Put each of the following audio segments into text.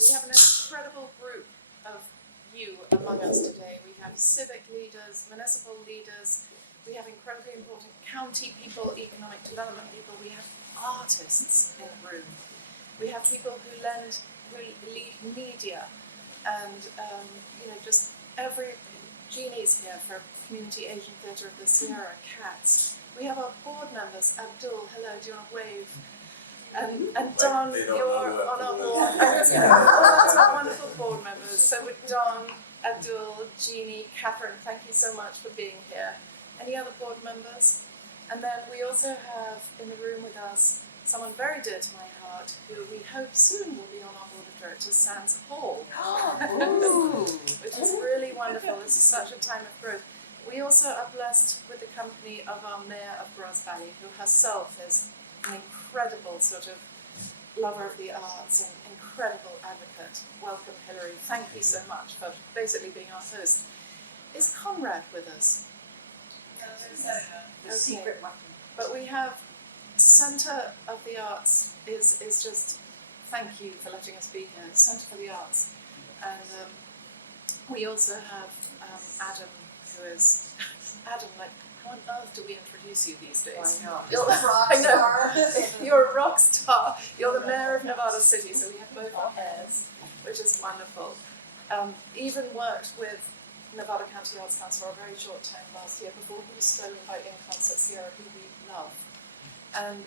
We have an incredible group of you among us today. We have civic leaders, municipal leaders, we have incredibly important county people, economic development people, we have artists in the room. We have people who lead media, and just Jeannie's here for Community Asian Theatre of the Sierra, Cats. We have our board members. Abdul, hello, do you want to wave? And Don, you're on our board. Lots of wonderful board members. So with Don, Abdul, Jeannie, Catherine, thank you so much for being here. Any other board members? And then we also have in the room with us someone very dear to my heart, who we hope soon will be on our board of directors, Sans Hall, which is really wonderful. This is such a time of growth. We also are blessed with the company of our Mayor of Gros Valley, who herself is an incredible sort of lover of the arts and incredible advocate. Welcome, Hilary. Thank you so much for basically being our host. Is Conrad with us? The secret weapon. But we have Centre of the Arts is just, thank you for letting us be here, Centre for the Arts. And we also have Adam, who is, Adam, like, how on earth do we introduce you these days? You're a rock star. You're a rock star. You're the mayor of Nevada City, so we have both our mayors, which is wonderful. Even worked with Nevada County Arts Council for a very short time last year before he was stolen by In Concert Sierra, who we love. And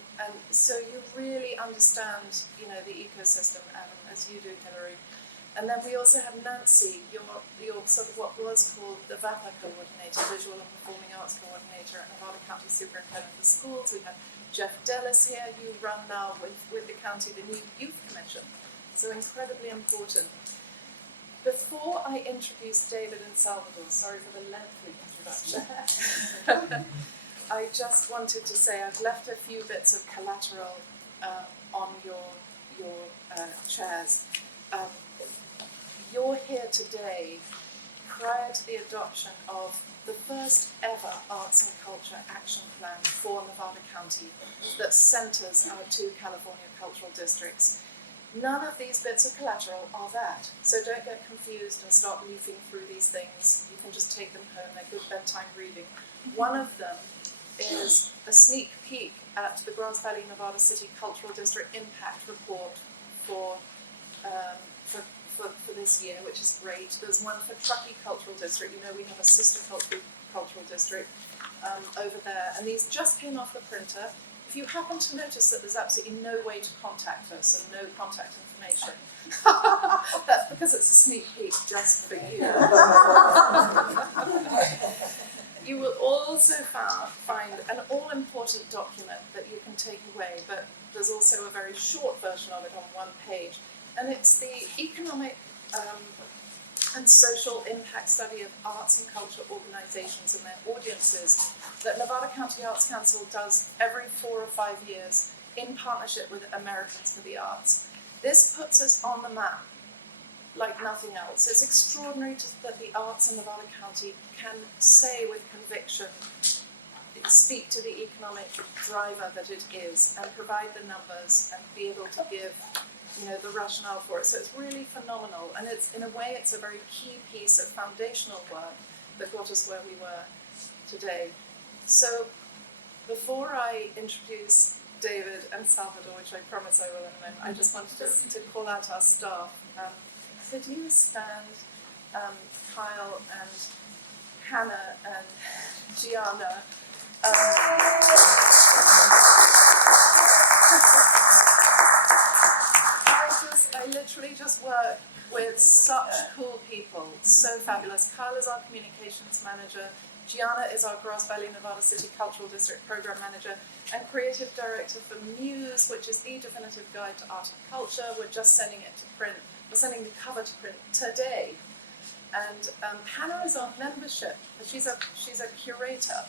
so you really understand, the ecosystem, Adam, as you do, Hilary. And then we also have Nancy, your sort of what was called the VAPA coordinator, Visual and Performing Arts coordinator at Nevada County Superintendent of Schools. We have Jeff Dellis here, you run now with the county the new Youth Commission. So incredibly important. Before I introduce David and Salvador, sorry for the lengthy introduction, I just wanted to say I've left a few bits of collateral on your chairs. You're here today prior to the adoption of the first ever Arts and Culture Action Plan for Nevada County that centers our two California cultural districts. None of these bits of collateral are that, so don't get confused and start leafing through these things. You can just take them home, they're good bedtime reading. One of them is a sneak peek at the Gros Valley Nevada City Cultural District Impact Report for this year, which is great. There's one for Truckee Cultural District. We have a sister cultural district over there, and these just came off the printer. If you happen to notice that there's absolutely no way to contact us and no contact information, that's because it's a sneak peek just for you. You will also find an all-important document that you can take away, but there's also a very short version of it on one page, and it's the economic and social impact study of arts and culture organizations and their audiences that Nevada County Arts Council does every 4 or 5 years in partnership with Americans for the Arts. This puts us on the map like nothing else. It's extraordinary that the arts in Nevada County can say with conviction, speak to the economic driver that it is and provide the numbers and be able to give the rationale for it. So it's really phenomenal, and it's, in a way, it's a very key piece of foundational work that got us where we were today. So before I introduce David and Salvador, which I promise I will in a moment, I just wanted to call out our staff. Could you stand Kyle and Hannah and Gianna? I literally just work with such cool people, so fabulous. Kyle is our communications manager, Gianna is our Gros Valley Nevada City Cultural District Program Manager and Creative Director for Muse, which is the definitive guide to art and culture. We're just sending it to print. We're sending the cover to print today. And Hannah is our membership. She's a curator,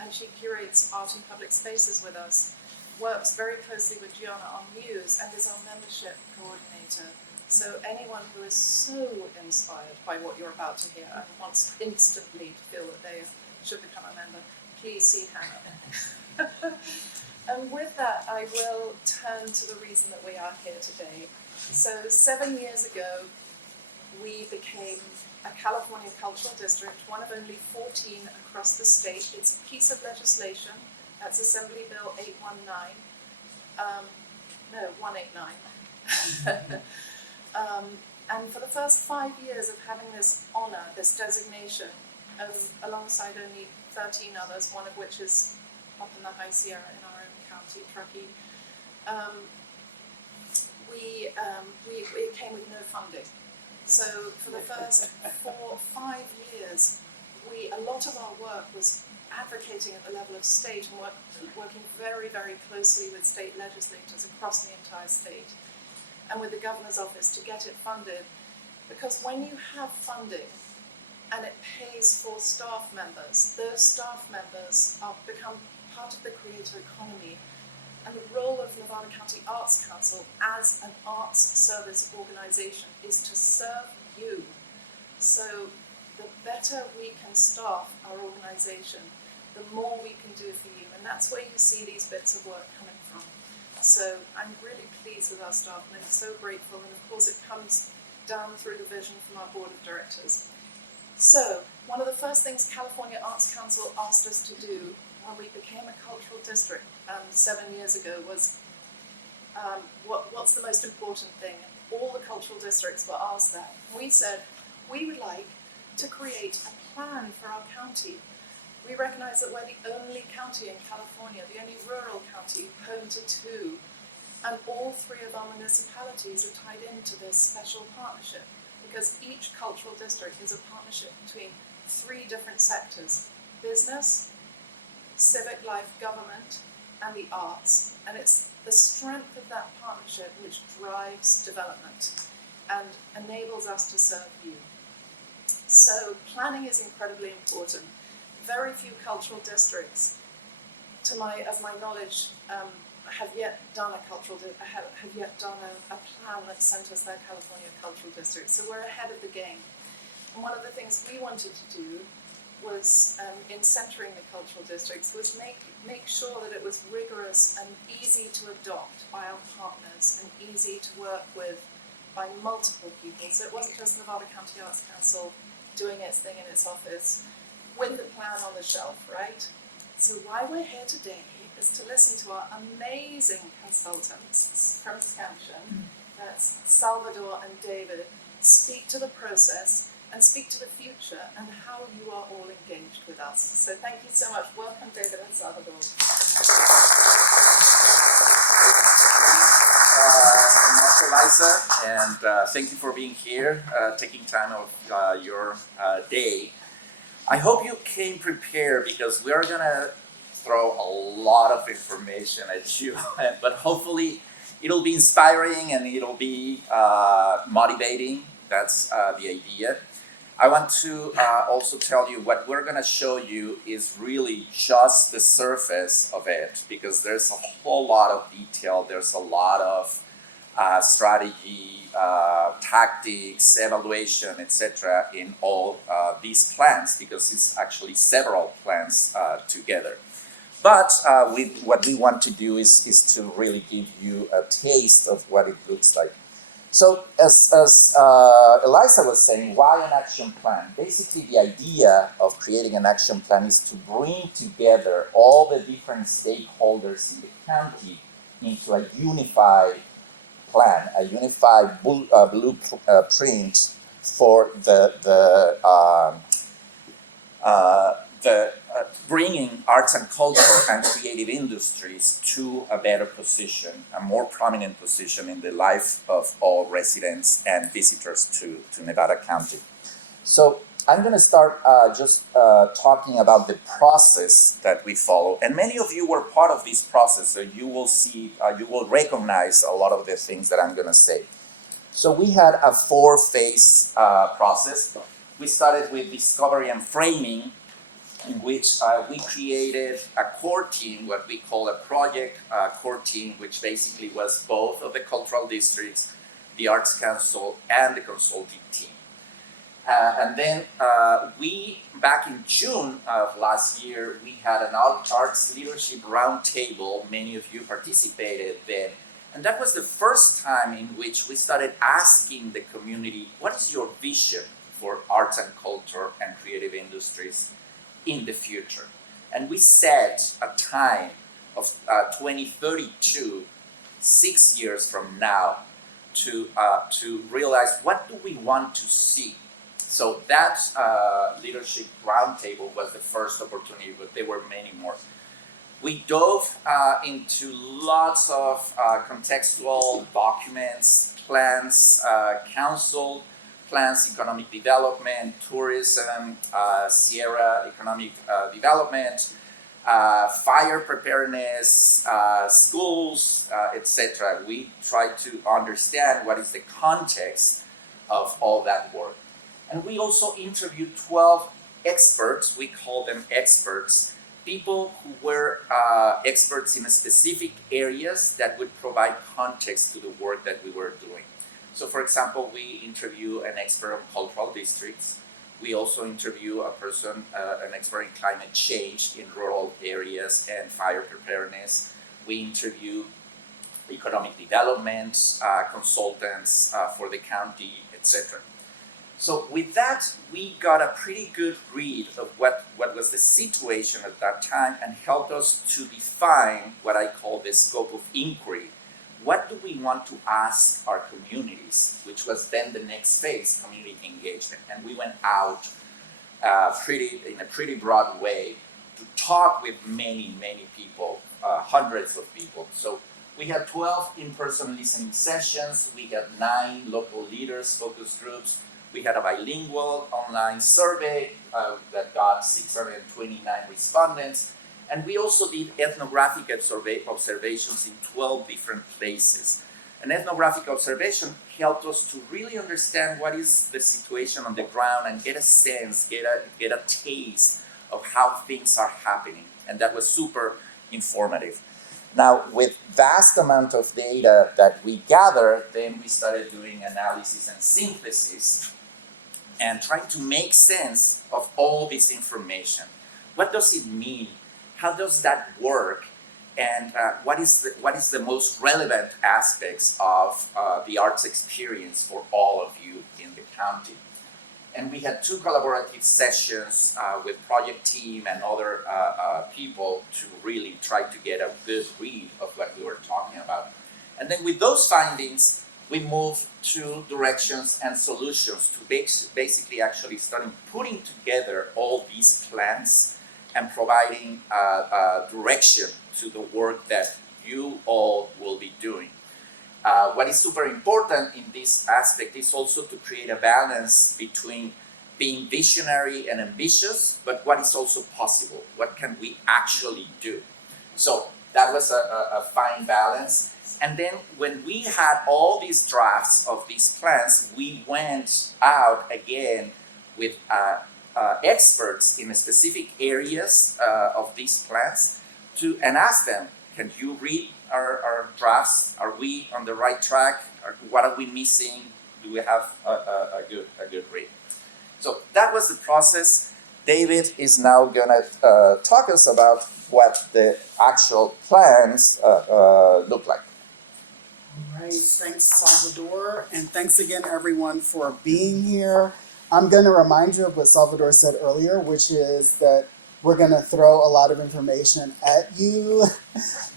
and she curates art and public spaces with us. Works very closely with Gianna on Muse and is our membership coordinator. So anyone who is so inspired by what you're about to hear and wants instantly to feel that they should become a member, please see Hannah. And with that, I will turn to the reason that we are here today. So 7 years ago, we became a California cultural district, one of only 14 across the state. It's a piece of legislation. That's Assembly Bill 819. No, 189. And for the first 5 years of having this honor, this designation, alongside only 13 others, one of which is up in the High Sierra in our own county, Truckee, it came with no funding. So for the first 5 years, a lot of our work was advocating at the level of state and working very, very closely with state legislators across the entire state and with the governor's office to get it funded. Because when you have funding and it pays for staff members, those staff members become part of the creator economy. And the role of Nevada County Arts Council as an arts service organization is to serve you. So the better we can staff our organization, the more we can do for you. And that's where you see these bits of work coming from. So I'm really pleased with our staff and I'm so grateful. And of course it comes down through the vision from our board of directors. So one of the first things California Arts Council asked us to do when we became a cultural district 7 years ago was, what's the most important thing? All the cultural districts were asked that. We said, we would like to create a plan for our county. We recognize that we're the only county in California, the only rural county, home to 2, and all 3 of our municipalities are tied into this special partnership, because each cultural district is a partnership between 3 different sectors: business, civic life, government, and the arts. And it's the strength of that partnership which drives development and enables us to serve you. So planning is incredibly important. Very few cultural districts, of my knowledge, have yet done a plan that centers their California cultural district. So we're ahead of the game. And one of the things we wanted to do was, in centering the cultural districts, was make sure that it was rigorous and easy to adopt by our partners and easy to work with by multiple people. So it wasn't just Nevada County Arts Council doing its thing in its office with the plan on the shelf, right? So why we're here today is to listen to our amazing consultants from Scamption, that's Salvador and David, speak to the process and speak to the future and how you are all engaged with us. So thank you so much. Welcome, David and Salvador. Eliza, and thank you for being here, taking time of your day. I hope you came prepared because we are gonna throw a lot of information at you, but hopefully it'll be inspiring and it'll be motivating. That's the idea. I want to also tell you what we're going to show you is really just the surface of it, because there's a whole lot of detail, there's a lot of strategy, tactics, evaluation, etc. in all these plans, because it's actually several plans together. But what we want to do is to really give you a taste of what it looks like. So as Eliza was saying, why an action plan? Basically, the idea of creating an action plan is to bring together all the different stakeholders in the county into a unified plan, a unified blueprint for bringing arts and culture and creative industries to a better position, a more prominent position in the life of all residents and visitors to Nevada County. So I'm going to start talking about the process that we follow. And many of you were part of this process, so you will see, you will recognize a lot of the things that I'm going to say. So we had a 4-phase process. We started with discovery and framing, in which we created a core team, what we call a project core team, which basically was both of the cultural districts, the Arts Council, and the consulting team. And then we, back in June of last year, we had an arts leadership roundtable. Many of you participated then. And that was the first time in which we started asking the community, what is your vision for arts and culture and creative industries in the future? And we set a time of 2032, 6 years from now, to realize what do we want to see. So that leadership roundtable was the first opportunity, but there were many more. We dove into lots of contextual documents, plans, council plans, economic development, tourism, Sierra economic development, fire preparedness, schools, etc. We tried to understand what is the context of all that work. And we also interviewed 12 experts, we call them experts, people who were experts in specific areas that would provide context to the work that we were doing. So for example, we interview an expert on cultural districts. We also interview a person, an expert in climate change in rural areas and fire preparedness. We interview economic development consultants for the county, etc. So with that, we got a pretty good read of what was the situation at that time and helped us to define what I call the scope of inquiry. What do we want to ask our communities, which was then the next phase, community engagement. And we went out in a pretty broad way to talk with many, many people, hundreds of people. So we had 12 in-person listening sessions. We had 9 local leaders, focus groups. We had a bilingual online survey that got 629 respondents. And we also did ethnographic observations in 12 different places. An ethnographic observation helped us to really understand what is the situation on the ground and get a sense, get a taste of how things are happening. And that was super informative. Now, with vast amount of data that we gathered, then we started doing analysis and synthesis and trying to make sense of all this information. What does it mean? How does that work? And what is the most relevant aspects of the arts experience for all of you in the county? And we had 2 collaborative sessions with project team and other people to really try to get a good read of what we were talking about. And then with those findings, we moved to directions and solutions to basically actually starting putting together all these plans and providing direction to the work that you all will be doing. What is super important in this aspect is also to create a balance between being visionary and ambitious, but what is also possible? What can we actually do? So that was a fine balance. And then when we had all these drafts of these plans, we went out again with experts in specific areas of these plans and ask them, can you read our drafts? Are we on the right track? What are we missing? Do we have a good read? So that was the process. David is now gonna talk us about what the actual plans look like. All right, thanks Salvador, and thanks again everyone for being here. I'm going to remind you of what Salvador said earlier, which is that we're going to throw a lot of information at you,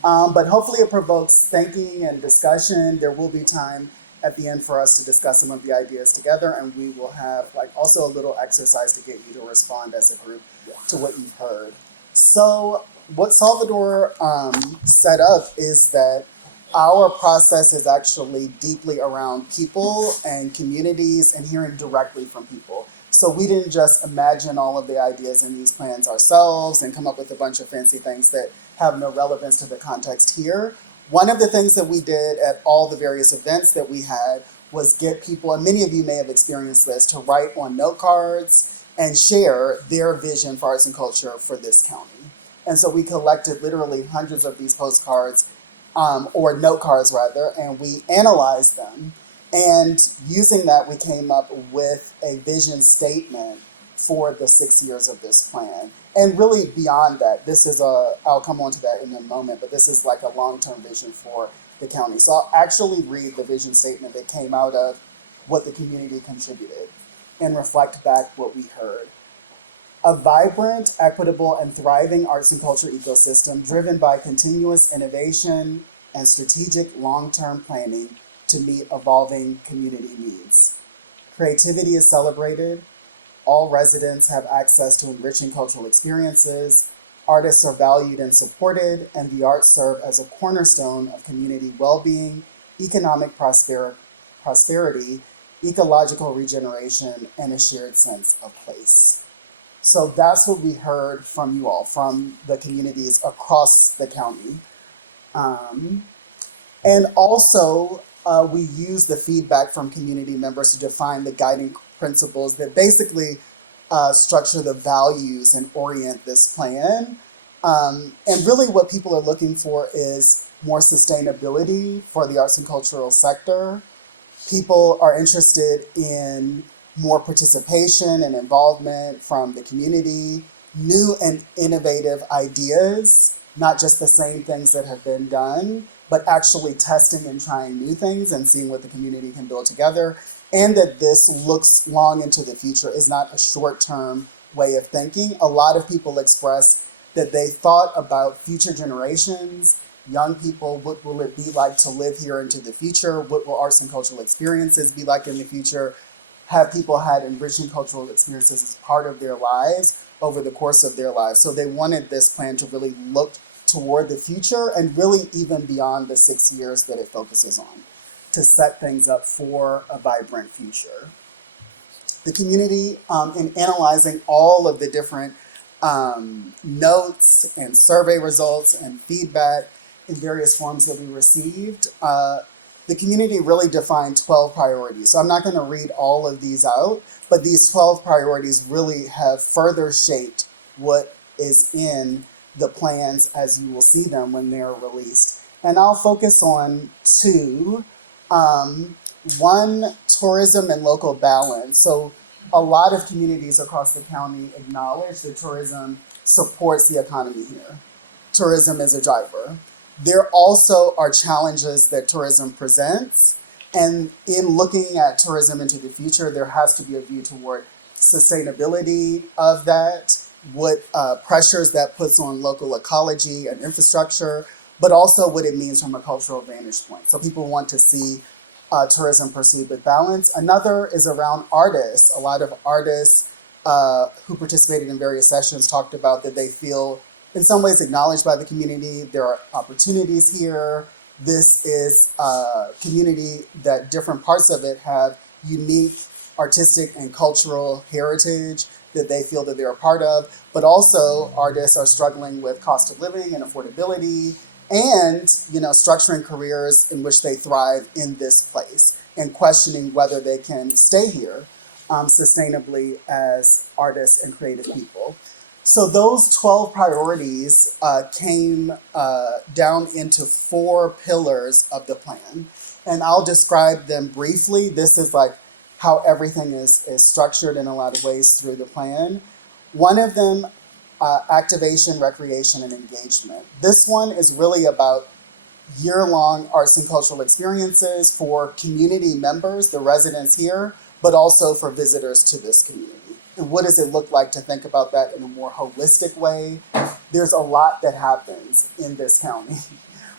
but hopefully it provokes thinking and discussion. There will be time at the end for us to discuss some of the ideas together, and we will have also a little exercise to get you to respond as a group to what you've heard. So what Salvador set up is that our process is actually deeply around people and communities and hearing directly from people. So we didn't just imagine all of the ideas in these plans ourselves and come up with a bunch of fancy things that have no relevance to the context here. One of the things that we did at all the various events that we had was get people, and many of you may have experienced this, to write on note cards and share their vision for arts and culture for this county. And so we collected literally hundreds of these postcards or note cards rather, and we analyzed them. And using that, we came up with a vision statement for the 6 years of this plan. And really beyond that, I'll come on to that in a moment, but this is like a long-term vision for the county. So I'll actually read the vision statement that came out of what the community contributed and reflect back what we heard. A vibrant, equitable, and thriving arts and culture ecosystem driven by continuous innovation and strategic long-term planning to meet evolving community needs. Creativity is celebrated. All residents have access to enriching cultural experiences. Artists are valued and supported, and the arts serve as a cornerstone of community well-being, economic prosperity, ecological regeneration, and a shared sense of place. So that's what we heard from you all, from the communities across the county. And also, we use the feedback from community members to define the guiding principles that basically structure the values and orient this plan. And really what people are looking for is more sustainability for the arts and cultural sector. People are interested in more participation and involvement from the community, new and innovative ideas, not just the same things that have been done, but actually testing and trying new things and seeing what the community can build together. And that this looks long into the future, is not a short-term way of thinking. A lot of people express that they thought about future generations, young people, what will it be like to live here into the future? What will arts and cultural experiences be like in the future? Have people had enriching cultural experiences as part of their lives over the course of their lives? So they wanted this plan to really look toward the future and really even beyond the 6 years that it focuses on, to set things up for a vibrant future. The community, in analyzing all of the different notes and survey results and feedback in various forms that we received, the community really defined 12 priorities. So I'm not going to read all of these out, but these 12 priorities really have further shaped what is in the plans as you will see them when they're released. And I'll focus on two. One, tourism and local balance. So a lot of communities across the county acknowledge that tourism supports the economy here. Tourism is a driver. There also are challenges that tourism presents. And in looking at tourism into the future, there has to be a view toward sustainability of that, what pressures that puts on local ecology and infrastructure, but also what it means from a cultural vantage point. So people want to see tourism pursued with balance. Another is around artists. A lot of artists who participated in various sessions talked about that they feel in some ways acknowledged by the community. There are opportunities here. This is a community that different parts of it have unique artistic and cultural heritage that they feel that they're a part of, but also artists are struggling with cost of living and affordability and, structuring careers in which they thrive in this place and questioning whether they can stay here sustainably as artists and creative people. So those 12 priorities came down into 4 pillars of the plan. And I'll describe them briefly. This is like how everything is structured in a lot of ways through the plan. One of them, activation, recreation, and engagement. This one is really about year-long arts and cultural experiences for community members, the residents here, but also for visitors to this community. And what does it look like to think about that in a more holistic way? There's a lot that happens in this county.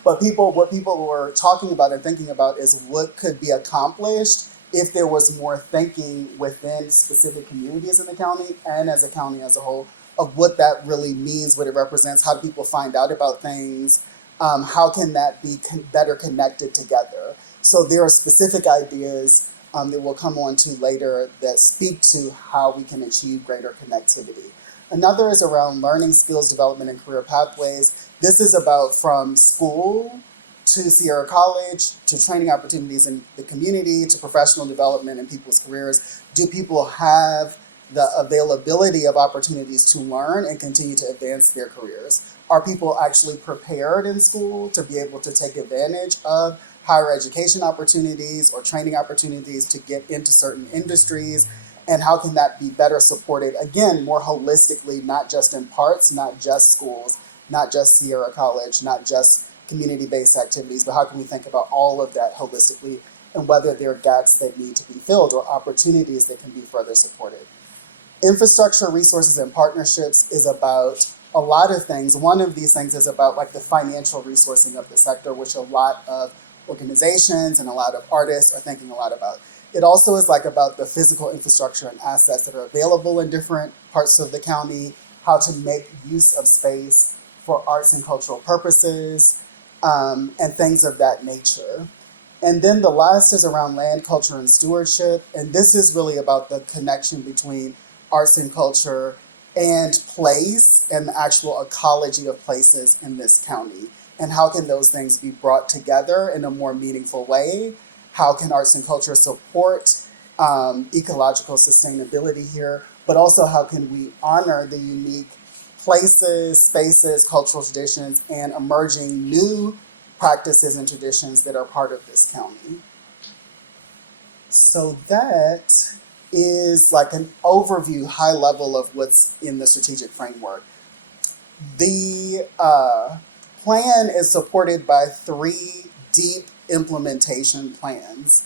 But what people were talking about and thinking about is what could be accomplished if there was more thinking within specific communities in the county and as a county as a whole of what that really means, what it represents, how do people find out about things, how can that be better connected together. So there are specific ideas that we'll come on to later that speak to how we can achieve greater connectivity. Another is around learning, skills development, and career pathways. This is about from school to Sierra College, to training opportunities in the community, to professional development in people's careers. Do people have the availability of opportunities to learn and continue to advance their careers? Are people actually prepared in school to be able to take advantage of higher education opportunities or training opportunities to get into certain industries, and how can that be better supported, again, more holistically, not just in parts, not just schools, not just Sierra College, not just community-based activities, but how can we think about all of that holistically and whether there are gaps that need to be filled or opportunities that can be further supported. Infrastructure, resources, and partnerships is about a lot of things. One of these things is about like the financial resourcing of the sector, which a lot of organizations and a lot of artists are thinking a lot about. It also is like about the physical infrastructure and assets that are available in different parts of the county, how to make use of space for arts and cultural purposes, and things of that nature. And then the last is around land, culture, and stewardship. And this is really about the connection between arts and culture and place and the actual ecology of places in this county. And how can those things be brought together in a more meaningful way? How can arts and culture support ecological sustainability here? But also how can we honor the unique places, spaces, cultural traditions, and emerging new practices and traditions that are part of this county. So that is like an overview, high level of what's in the strategic framework. The plan is supported by 3 deep implementation plans.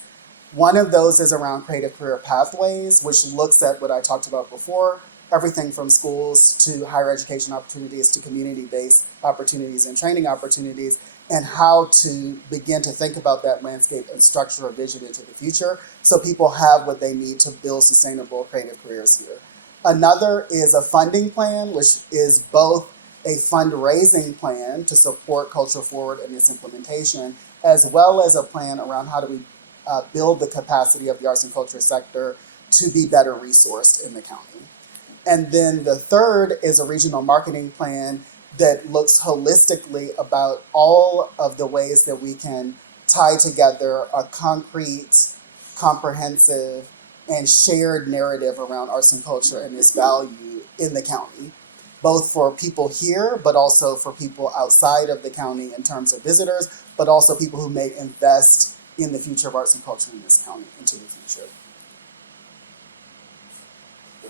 One of those is around creative career pathways, which looks at what I talked about before, everything from schools to higher education opportunities to community-based opportunities and training opportunities, and how to begin to think about that landscape and structure a vision into the future so people have what they need to build sustainable creative careers here. Another is a funding plan, which is both a fundraising plan to support Culture Forward and its implementation, as well as a plan around how do we build the capacity of the arts and culture sector to be better resourced in the county. And then the third is a regional marketing plan that looks holistically about all of the ways that we can tie together a concrete, comprehensive, and shared narrative around arts and culture and its value in the county, both for people here, but also for people outside of the county in terms of visitors, but also people who may invest in the future of arts and culture in this county into the future.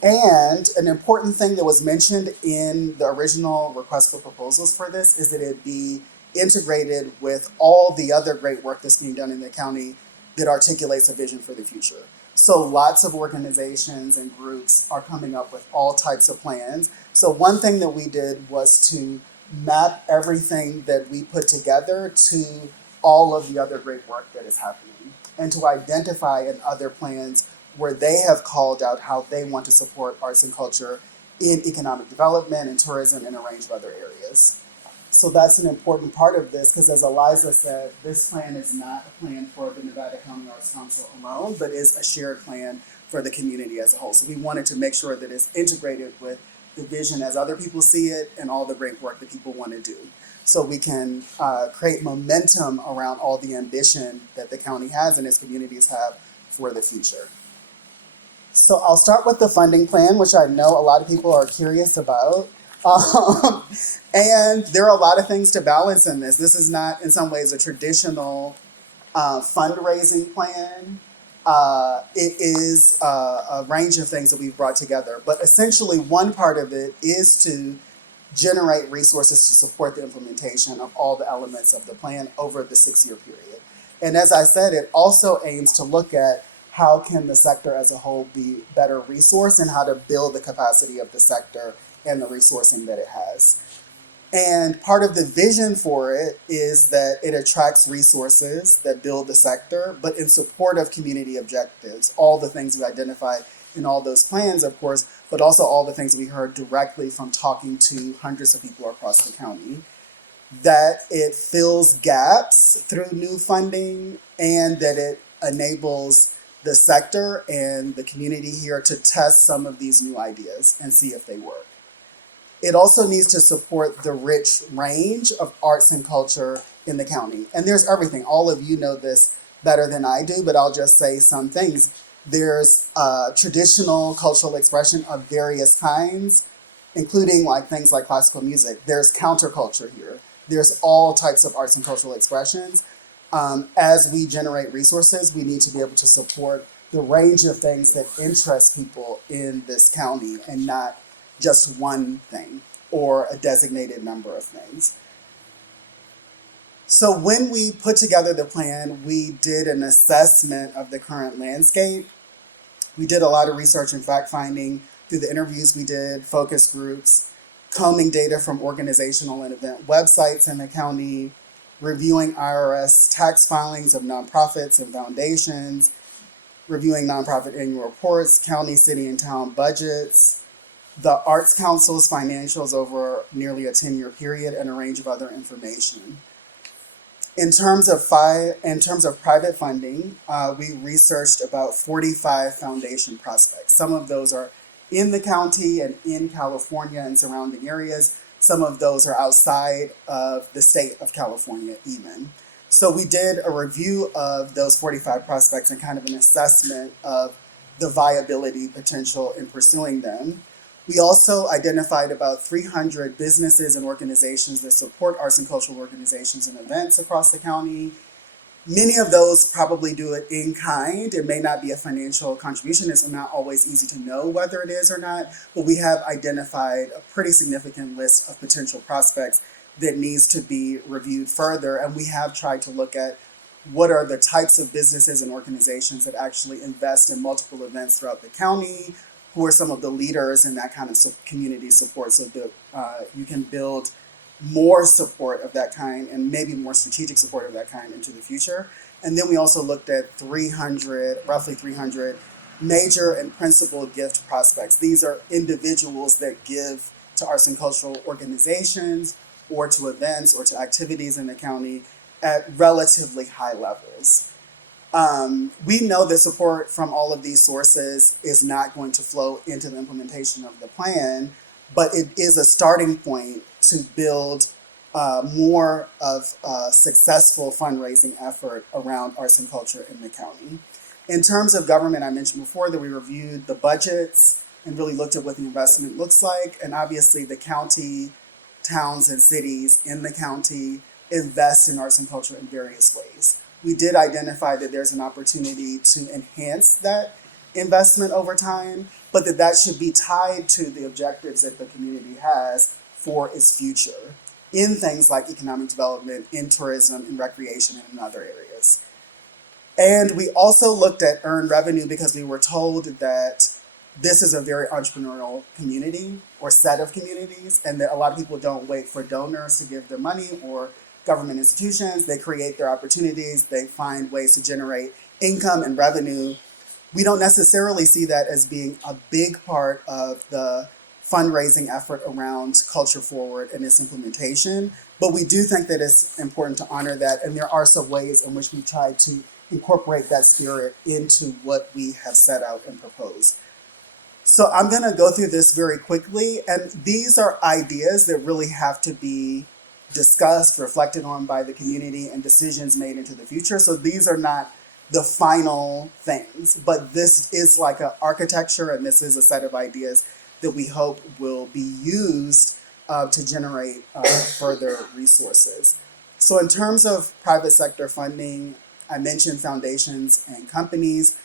And an important thing that was mentioned in the original request for proposals for this is that it be integrated with all the other great work that's being done in the county that articulates a vision for the future. So lots of organizations and groups are coming up with all types of plans. So one thing that we did was to map everything that we put together to all of the other great work that is happening and to identify in other plans where they have called out how they want to support arts and culture in economic development and tourism and a range of other areas. So that's an important part of this because, as Eliza said, this plan is not a plan for the Nevada County Arts Council alone, but is a shared plan for the community as a whole. So we wanted to make sure that it's integrated with the vision as other people see it and all the great work that people want to do. So we can create momentum around all the ambition that the county has and its communities have for the future. So I'll start with the funding plan, which I know a lot of people are curious about. And there are a lot of things to balance in this. This is not, in some ways, a traditional fundraising plan. It is a range of things that we've brought together. But essentially, one part of it is to generate resources to support the implementation of all the elements of the plan over the 6-year period. And as I said, it also aims to look at how can the sector as a whole be better resourced and how to build the capacity of the sector and the resourcing that it has. And part of the vision for it is that it attracts resources that build the sector, but in support of community objectives, all the things we identified in all those plans, of course, but also all the things we heard directly from talking to hundreds of people across the county. That it fills gaps through new funding and that it enables the sector and the community here to test some of these new ideas and see if they work. It also needs to support the rich range of arts and culture in the county. And there's everything. All of you know this better than I do, but I'll just say some things. There's traditional cultural expression of various kinds, including like things like classical music. There's counterculture here. There's all types of arts and cultural expressions. As we generate resources, we need to be able to support the range of things that interest people in this county and not just one thing or a designated number of things. So when we put together the plan, we did an assessment of the current landscape. We did a lot of research and fact finding through the interviews we did, focus groups, combing data from organizational and event websites in the county, reviewing IRS tax filings of nonprofits and foundations, reviewing nonprofit annual reports, county, city, and town budgets, the Arts Council's financials over nearly a 10-year period, and a range of other information. In terms of private funding, we researched about 45 foundation prospects. Some of those are in the county and in California and surrounding areas. Some of those are outside of the state of California even. So we did a review of those 45 prospects and kind of an assessment of the viability potential in pursuing them. We also identified about 300 businesses and organizations that support arts and cultural organizations and events across the county. Many of those probably do it in kind. It may not be a financial contribution. It's not always easy to know whether it is or not, but we have identified a pretty significant list of potential prospects that needs to be reviewed further. And we have tried to look at what are the types of businesses and organizations that actually invest in multiple events throughout the county, who are some of the leaders in that kind of community support, so that you can build more support of that kind and maybe more strategic support of that kind into the future. And then we also looked at roughly 300 major and principal gift prospects. These are individuals that give to arts and cultural organizations or to events or to activities in the county at relatively high levels. We know that support from all of these sources is not going to flow into the implementation of the plan, but it is a starting point to build more of a successful fundraising effort around arts and culture in the county. In terms of government, I mentioned before that we reviewed the budgets and really looked at what the investment looks like. And obviously the county, towns, and cities in the county invest in arts and culture in various ways. We did identify that there's an opportunity to enhance that investment over time, but that should be tied to the objectives that the community has for its future in things like economic development, in tourism, in recreation, and in other areas. And we also looked at earned revenue because we were told that this is a very entrepreneurial community or set of communities, and that a lot of people don't wait for donors to give their money or government institutions. They create their opportunities, they find ways to generate income and revenue. We don't necessarily see that as being a big part of the fundraising effort around Culture Forward and its implementation, but we do think that it's important to honor that, and there are some ways in which we try to incorporate that spirit into what we have set out and proposed. So I'm going to go through this very quickly, and these are ideas that really have to be discussed, reflected on by the community, and decisions made into the future. So these are not the final things, but this is like an architecture, and this is a set of ideas that we hope will be used to generate further resources. So in terms of private sector funding, I mentioned foundations and companies.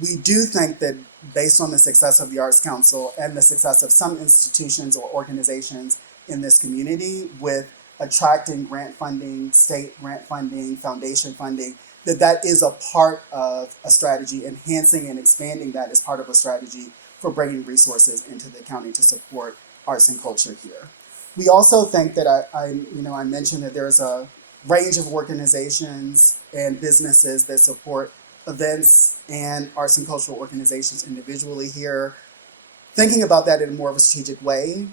We do think that based on the success of the Arts Council and the success of some institutions or organizations in this community with attracting grant funding, state grant funding, foundation funding, that is a part of a strategy. Enhancing and expanding that is part of a strategy for bringing resources into the county to support arts and culture here. We also think that I mentioned that there's a range of organizations and businesses that support events and arts and cultural organizations individually here. Thinking about that in more of a strategic way,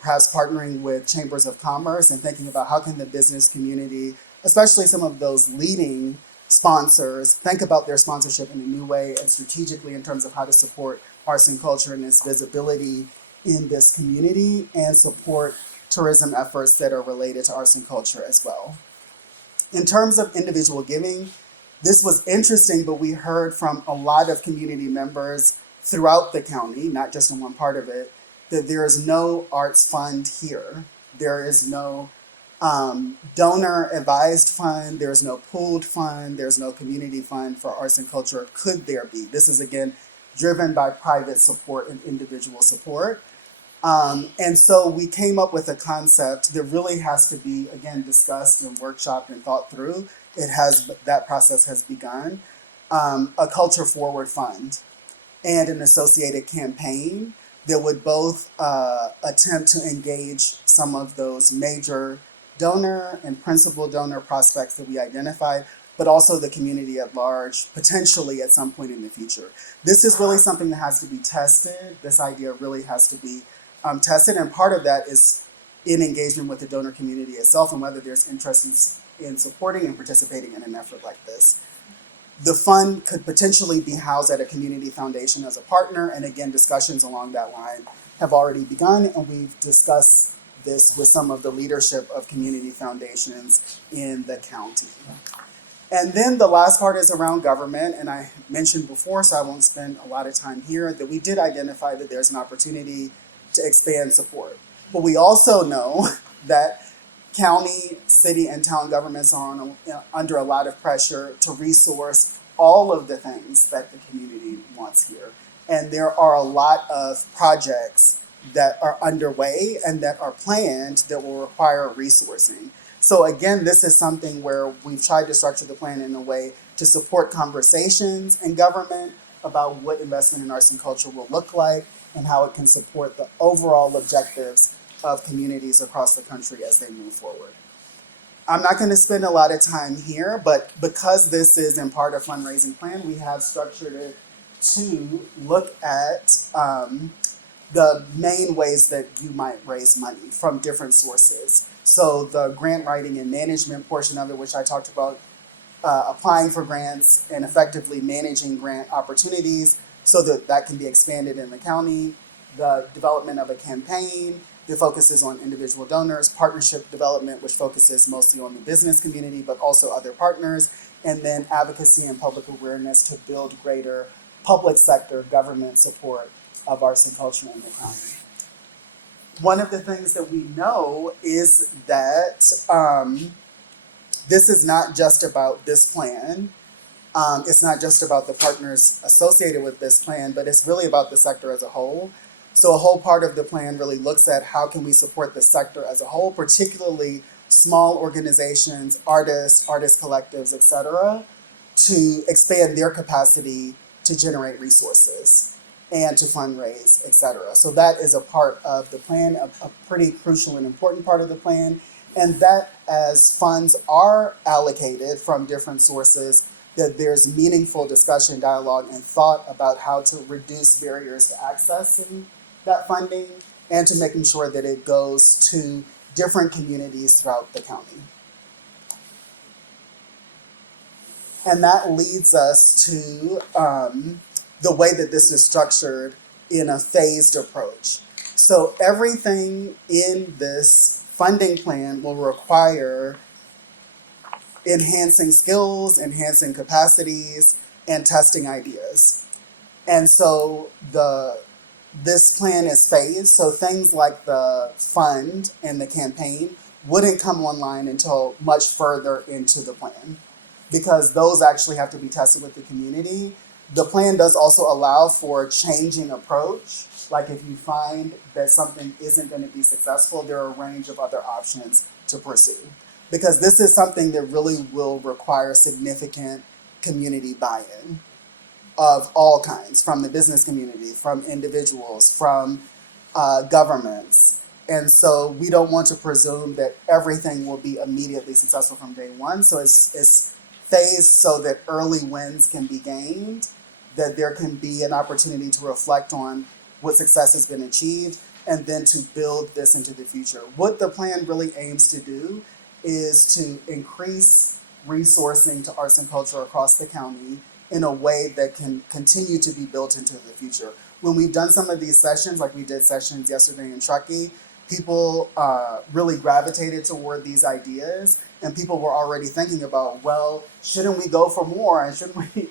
perhaps partnering with chambers of commerce and thinking about how can the business community, especially some of those leading sponsors, think about their sponsorship in a new way and strategically in terms of how to support arts and culture and its visibility in this community and support tourism efforts that are related to arts and culture as well. In terms of individual giving, this was interesting, but we heard from a lot of community members throughout the county, not just in one part of it, that there is no arts fund here. There is no Donor advised fund, there's no pooled fund, there's no community fund for arts and culture. Could there be? This is again driven by private support and individual support. And so we came up with a concept that really has to be, again, discussed and workshopped and thought through. That process has begun. A culture forward fund and an associated campaign that would both attempt to engage some of those major donor and principal donor prospects that we identified, but also the community at large, potentially at some point in the future. This is really something that has to be tested. This idea really has to be tested, and part of that is in engagement with the donor community itself and whether there's interest in supporting and participating in an effort like this. The fund could potentially be housed at a community foundation as a partner, and again, discussions along that line have already begun, and we've discussed this with some of the leadership of community foundations in the county. And then the last part is around government, and I mentioned before, so I won't spend a lot of time here, that we did identify that there's an opportunity to expand support. But we also know that county, city, and town governments are under a lot of pressure to resource all of the things that the community wants here. And there are a lot of projects that are underway and that are planned that will require resourcing. So again, this is something where we've tried to structure the plan in a way to support conversations in government about what investment in arts and culture will look like and how it can support the overall objectives of communities across the country as they move forward. I'm not going to spend a lot of time here, but because this is in part a fundraising plan, we have structured it to look at the main ways that you might raise money from different sources. So the grant writing and management portion of it, which I talked about, applying for grants and effectively managing grant opportunities so that that can be expanded in the county, the development of a campaign that focuses on individual donors, partnership development, which focuses mostly on the business community, but also other partners, and then advocacy and public awareness to build greater public sector government support of arts and culture in the county. One of the things that we know is that this is not just about this plan. It's not just about the partners associated with this plan, but it's really about the sector as a whole. So a whole part of the plan really looks at how can we support the sector as a whole, particularly small organizations, artists, artist collectives, et cetera, to expand their capacity to generate resources and to fundraise, et cetera. So that is a part of the plan, a pretty crucial and important part of the plan. And that as funds are allocated from different sources, that there's meaningful discussion, dialogue, and thought about how to reduce barriers to accessing that funding and to making sure that it goes to different communities throughout the county. And that leads us to the way that this is structured in a phased approach. So everything in this funding plan will require enhancing skills, enhancing capacities, and testing ideas. And so this plan is phased, so things like the fund and the campaign wouldn't come online until much further into the plan, because those actually have to be tested with the community. The plan does also allow for changing approach. Like if you find that something isn't going to be successful, there are a range of other options to pursue. Because this is something that really will require significant community buy-in of all kinds, from the business community, from individuals, from governments. And so we don't want to presume that everything will be immediately successful from day one. So it's phased so that early wins can be gained, that there can be an opportunity to reflect on what success has been achieved, and then to build this into the future. What the plan really aims to do is to increase resourcing to arts and culture across the county in a way that can continue to be built into the future. When we've done some of these sessions, like we did sessions yesterday in Truckee, people really gravitated toward these ideas, and people were already thinking about, well, shouldn't we go for more, and shouldn't we?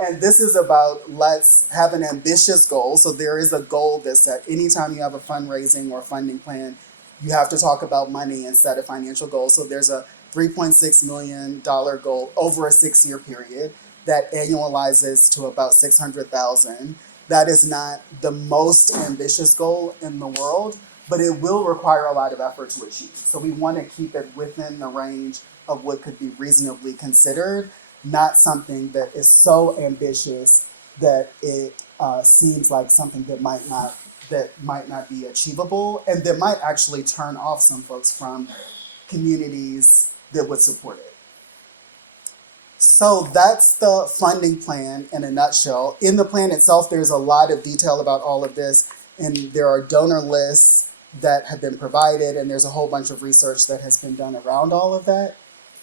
And this is about, let's have an ambitious goal. So there is a goal that's set. Anytime you have a fundraising or funding plan, you have to talk about money instead of financial goals. So there's a $3.6 million goal over a 6-year period that annualizes to about 600,000. That is not the most ambitious goal in the world, but it will require a lot of effort to achieve. So we want to keep it within the range of what could be reasonably considered, not something that is so ambitious that it seems like something that might not be achievable, and that might actually turn off some folks from communities that would support it. So that's the funding plan in a nutshell. In the plan itself, there's a lot of detail about all of this, and there are donor lists that have been provided, and there's a whole bunch of research that has been done around all of that.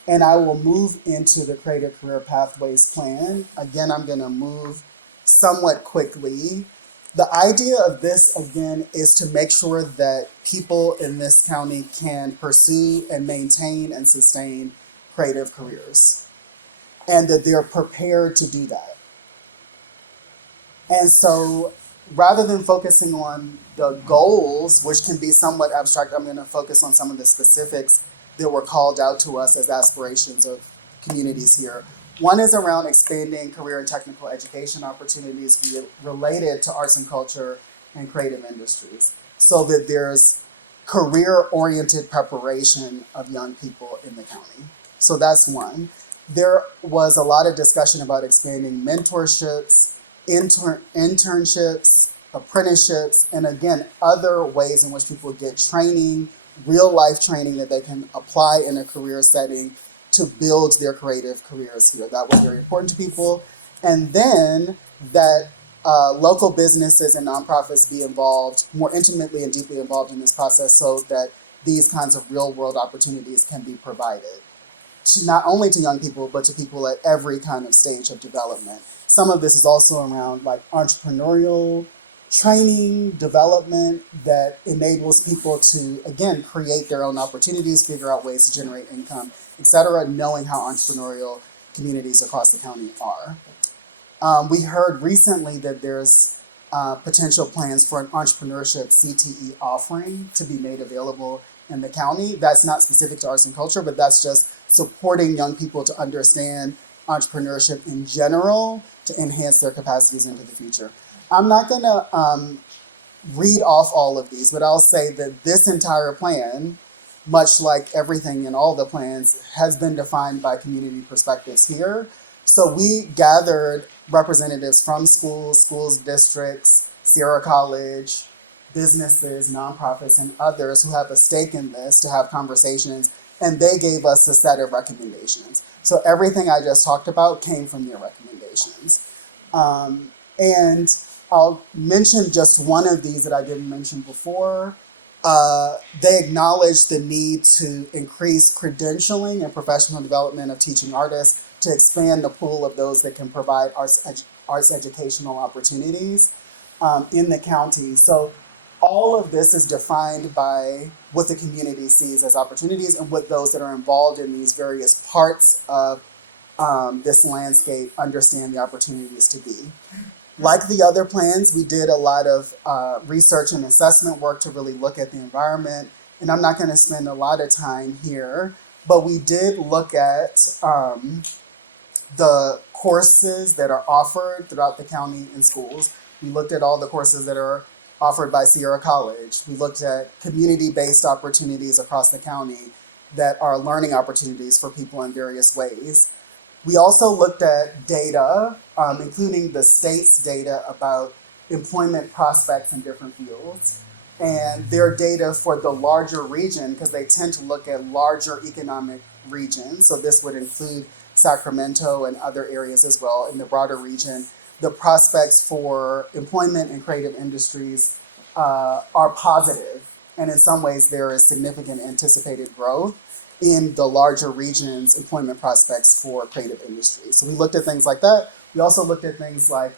And I will move into the Creative Career Pathways plan. Again, I'm going to move somewhat quickly. The idea of this, again, is to make sure that people in this county can pursue and maintain and sustain creative careers, and that they're prepared to do that. And so rather than focusing on the goals, which can be somewhat abstract, I'm going to focus on some of the specifics that were called out to us as aspirations of communities here. One is around expanding career and technical education opportunities related to arts and culture and creative industries, so that there's career-oriented preparation of young people in the county. So that's one. There was a lot of discussion about expanding mentorships, internships, apprenticeships, and again, other ways in which people get training, real-life training that they can apply in a career setting to build their creative careers here. That was very important to people. And then that local businesses and nonprofits be involved, more intimately and deeply involved in this process, so that these kinds of real-world opportunities can be provided, to not only to young people, but to people at every kind of stage of development. Some of this is also around like entrepreneurial training, development that enables people to, again, create their own opportunities, figure out ways to generate income, etc., knowing how entrepreneurial communities across the county are. We heard recently that there's potential plans for an entrepreneurship CTE offering to be made available in the county. That's not specific to arts and culture, but that's just supporting young people to understand entrepreneurship in general to enhance their capacities into the future. I'm not going to read off all of these, but I'll say that this entire plan, much like everything in all the plans, has been defined by community perspectives here. So we gathered representatives from schools districts, Sierra College, businesses, nonprofits, and others who have a stake in this to have conversations, and they gave us a set of recommendations. So everything I just talked about came from their recommendations. And I'll mention just one of these that I didn't mention before. They acknowledge the need to increase credentialing and professional development of teaching artists to expand the pool of those that can provide arts educational opportunities in the county. So all of this is defined by what the community sees as opportunities and what those that are involved in these various parts of this landscape understand the opportunities to be. Like the other plans, we did a lot of research and assessment work to really look at the environment. And I'm not going to spend a lot of time here, but we did look at the courses that are offered throughout the county in schools. We looked at all the courses that are offered by Sierra College. We looked at community-based opportunities across the county that are learning opportunities for people in various ways. We also looked at data, including the state's data about employment prospects in different fields, and their data for the larger region, because they tend to look at larger economic regions. So this would include Sacramento and other areas as well in the broader region. The prospects for employment in creative industries are positive, and in some ways there is significant anticipated growth in the larger region's employment prospects for creative industries. So we looked at things like that. We also looked at things like,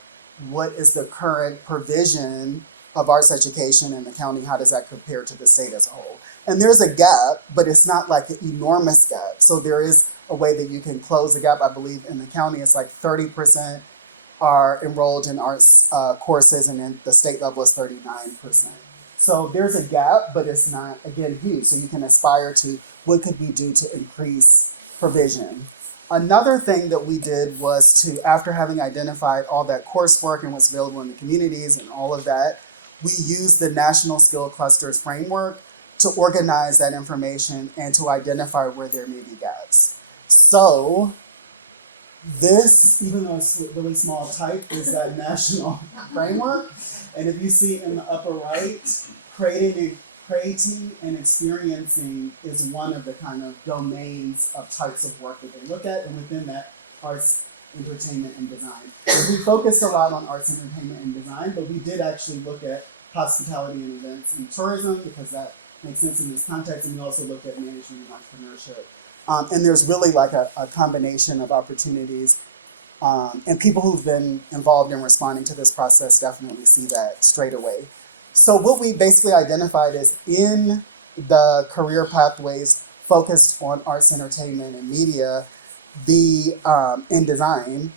what is the current provision of arts education in the county? How does that compare to the state as a whole? And there's a gap, but it's not like an enormous gap. So there is a way that you can close the gap. I believe in the county it's like 30% are enrolled in arts courses, and then the state level is 39%. So there's a gap, but it's not, again, huge. So you can aspire to what could we do to increase provision. Another thing that we did was to, after having identified all that coursework and what's available in the communities and all of that, we used the National Skill Clusters framework to organize that information and to identify where there may be gaps. So this, even though it's really small type, is that national framework. And if you see in the upper right, creating and experiencing is one of the kind of domains of types of work that they look at, and within that, arts, entertainment, and design. We focused a lot on arts, entertainment, and design, but we did actually look at hospitality and events and tourism because that makes sense in this context, and we also looked at management and entrepreneurship. And there's really like a combination of opportunities, and people who've been involved in responding to this process definitely see that straight away. So what we basically identified is in the career pathways focused on arts, entertainment, and media, in design,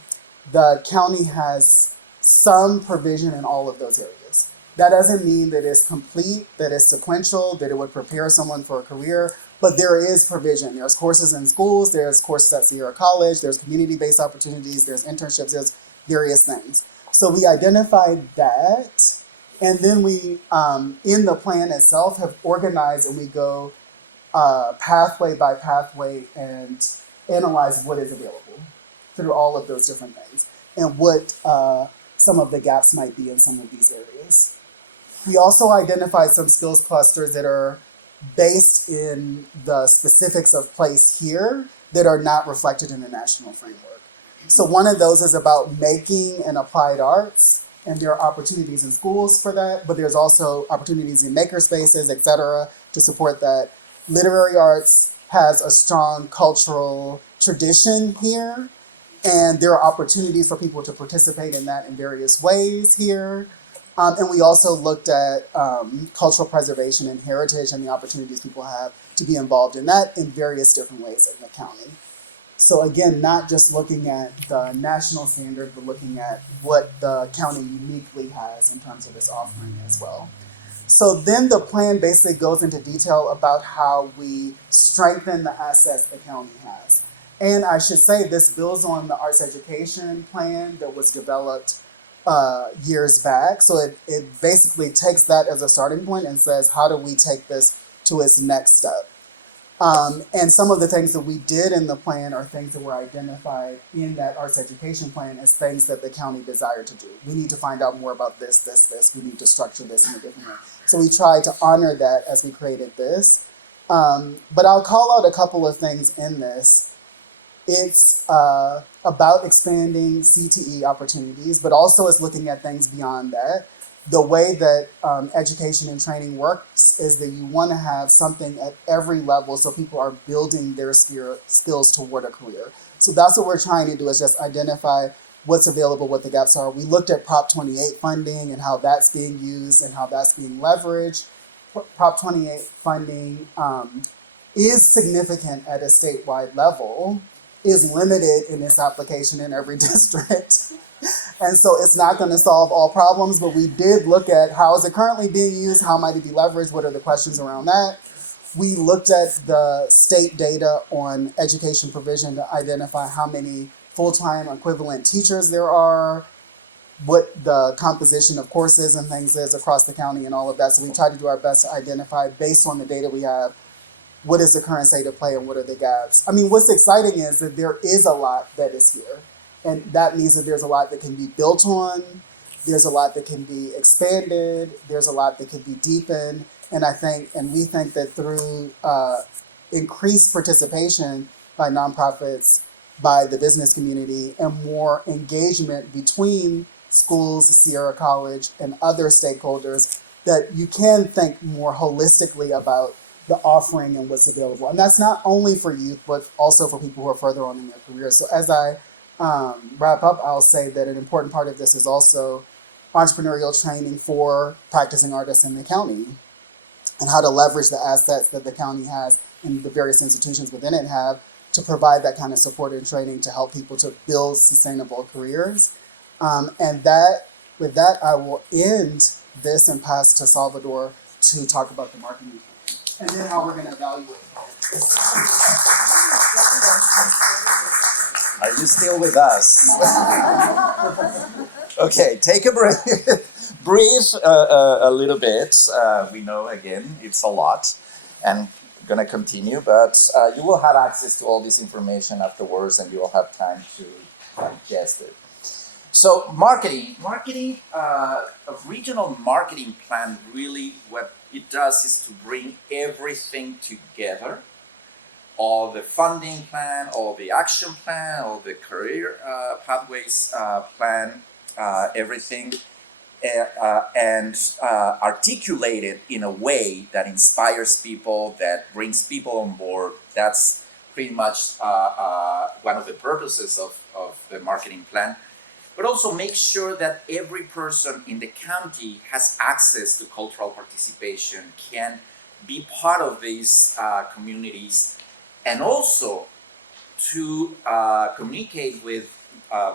the county has some provision in all of those areas. That doesn't mean that it's complete, that it's sequential, that it would prepare someone for a career, but there is provision. There's courses in schools, there's courses at Sierra College, there's community-based opportunities, there's internships, there's various things. So we identified that, and then we, in the plan itself, have organized and we go pathway by pathway and analyze what is available through all of those different things and what some of the gaps might be in some of these areas. We also identified some skills clusters that are based in the specifics of place here that are not reflected in the national framework. So one of those is about making and applied arts, and there are opportunities in schools for that, but there's also opportunities in maker spaces, et cetera, to support that. Literary arts has a strong cultural tradition here, and there are opportunities for people to participate in that in various ways here. And we also looked at cultural preservation and heritage and the opportunities people have to be involved in that in various different ways in the county. So again, not just looking at the national standard, but looking at what the county uniquely has in terms of its offering as well. So then the plan basically goes into detail about how we strengthen the assets the county has. And I should say this builds on the arts education plan that was developed years back. So it basically takes that as a starting point and says, how do we take this to its next step? And some of the things that we did in the plan are things that were identified in that arts education plan as things that the county desired to do. We need to find out more about this. We need to structure this in a different way. So we tried to honor that as we created this. But I'll call out a couple of things in this. It's about expanding CTE opportunities, but also it's looking at things beyond that. The way that education and training works is that you want to have something at every level so people are building their skills toward a career. So that's what we're trying to do, is just identify what's available, what the gaps are. We looked at Prop 28 funding and how that's being used and how that's being leveraged. Prop 28 funding is significant at a statewide level, is limited in its application in every district. And so it's not going to solve all problems, but we did look at how is it currently being used, how might it be leveraged, what are the questions around that. We looked at the state data on education provision to identify how many full-time equivalent teachers there are, what the composition of courses and things is across the county and all of that. So we tried to do our best to identify, based on the data we have, what is the current state of play and what are the gaps. I mean, what's exciting is that there is a lot that is here. And that means that there's a lot that can be built on, there's a lot that can be expanded, there's a lot that can be deepened. And we think that through increased participation by nonprofits, by the business community, and more engagement between schools, Sierra College, and other stakeholders, that you can think more holistically about the offering and what's available. And that's not only for youth, but also for people who are further on in their careers. So as I wrap up, I'll say that an important part of this is also entrepreneurial training for practicing artists in the county and how to leverage the assets that the county has and the various institutions within it have to provide that kind of support and training to help people to build sustainable careers. And with that, I will end this and pass to Salvador to talk about the marketing plan and then how we're going to evaluate it. Are you still with us? Okay, take a break. Breathe a little bit. We know, again, it's a lot. And I'm going to continue, but you will have access to all this information afterwards and you will have time to digest it. So marketing, a regional marketing plan, really what it does is to bring everything together. All the funding plan, all the action plan, all the career pathways plan, everything, and articulate it in a way that inspires people, that brings people on board. That's pretty much one of the purposes of the marketing plan. But also make sure that every person in the county has access to cultural participation, can be part of these communities, and also to communicate with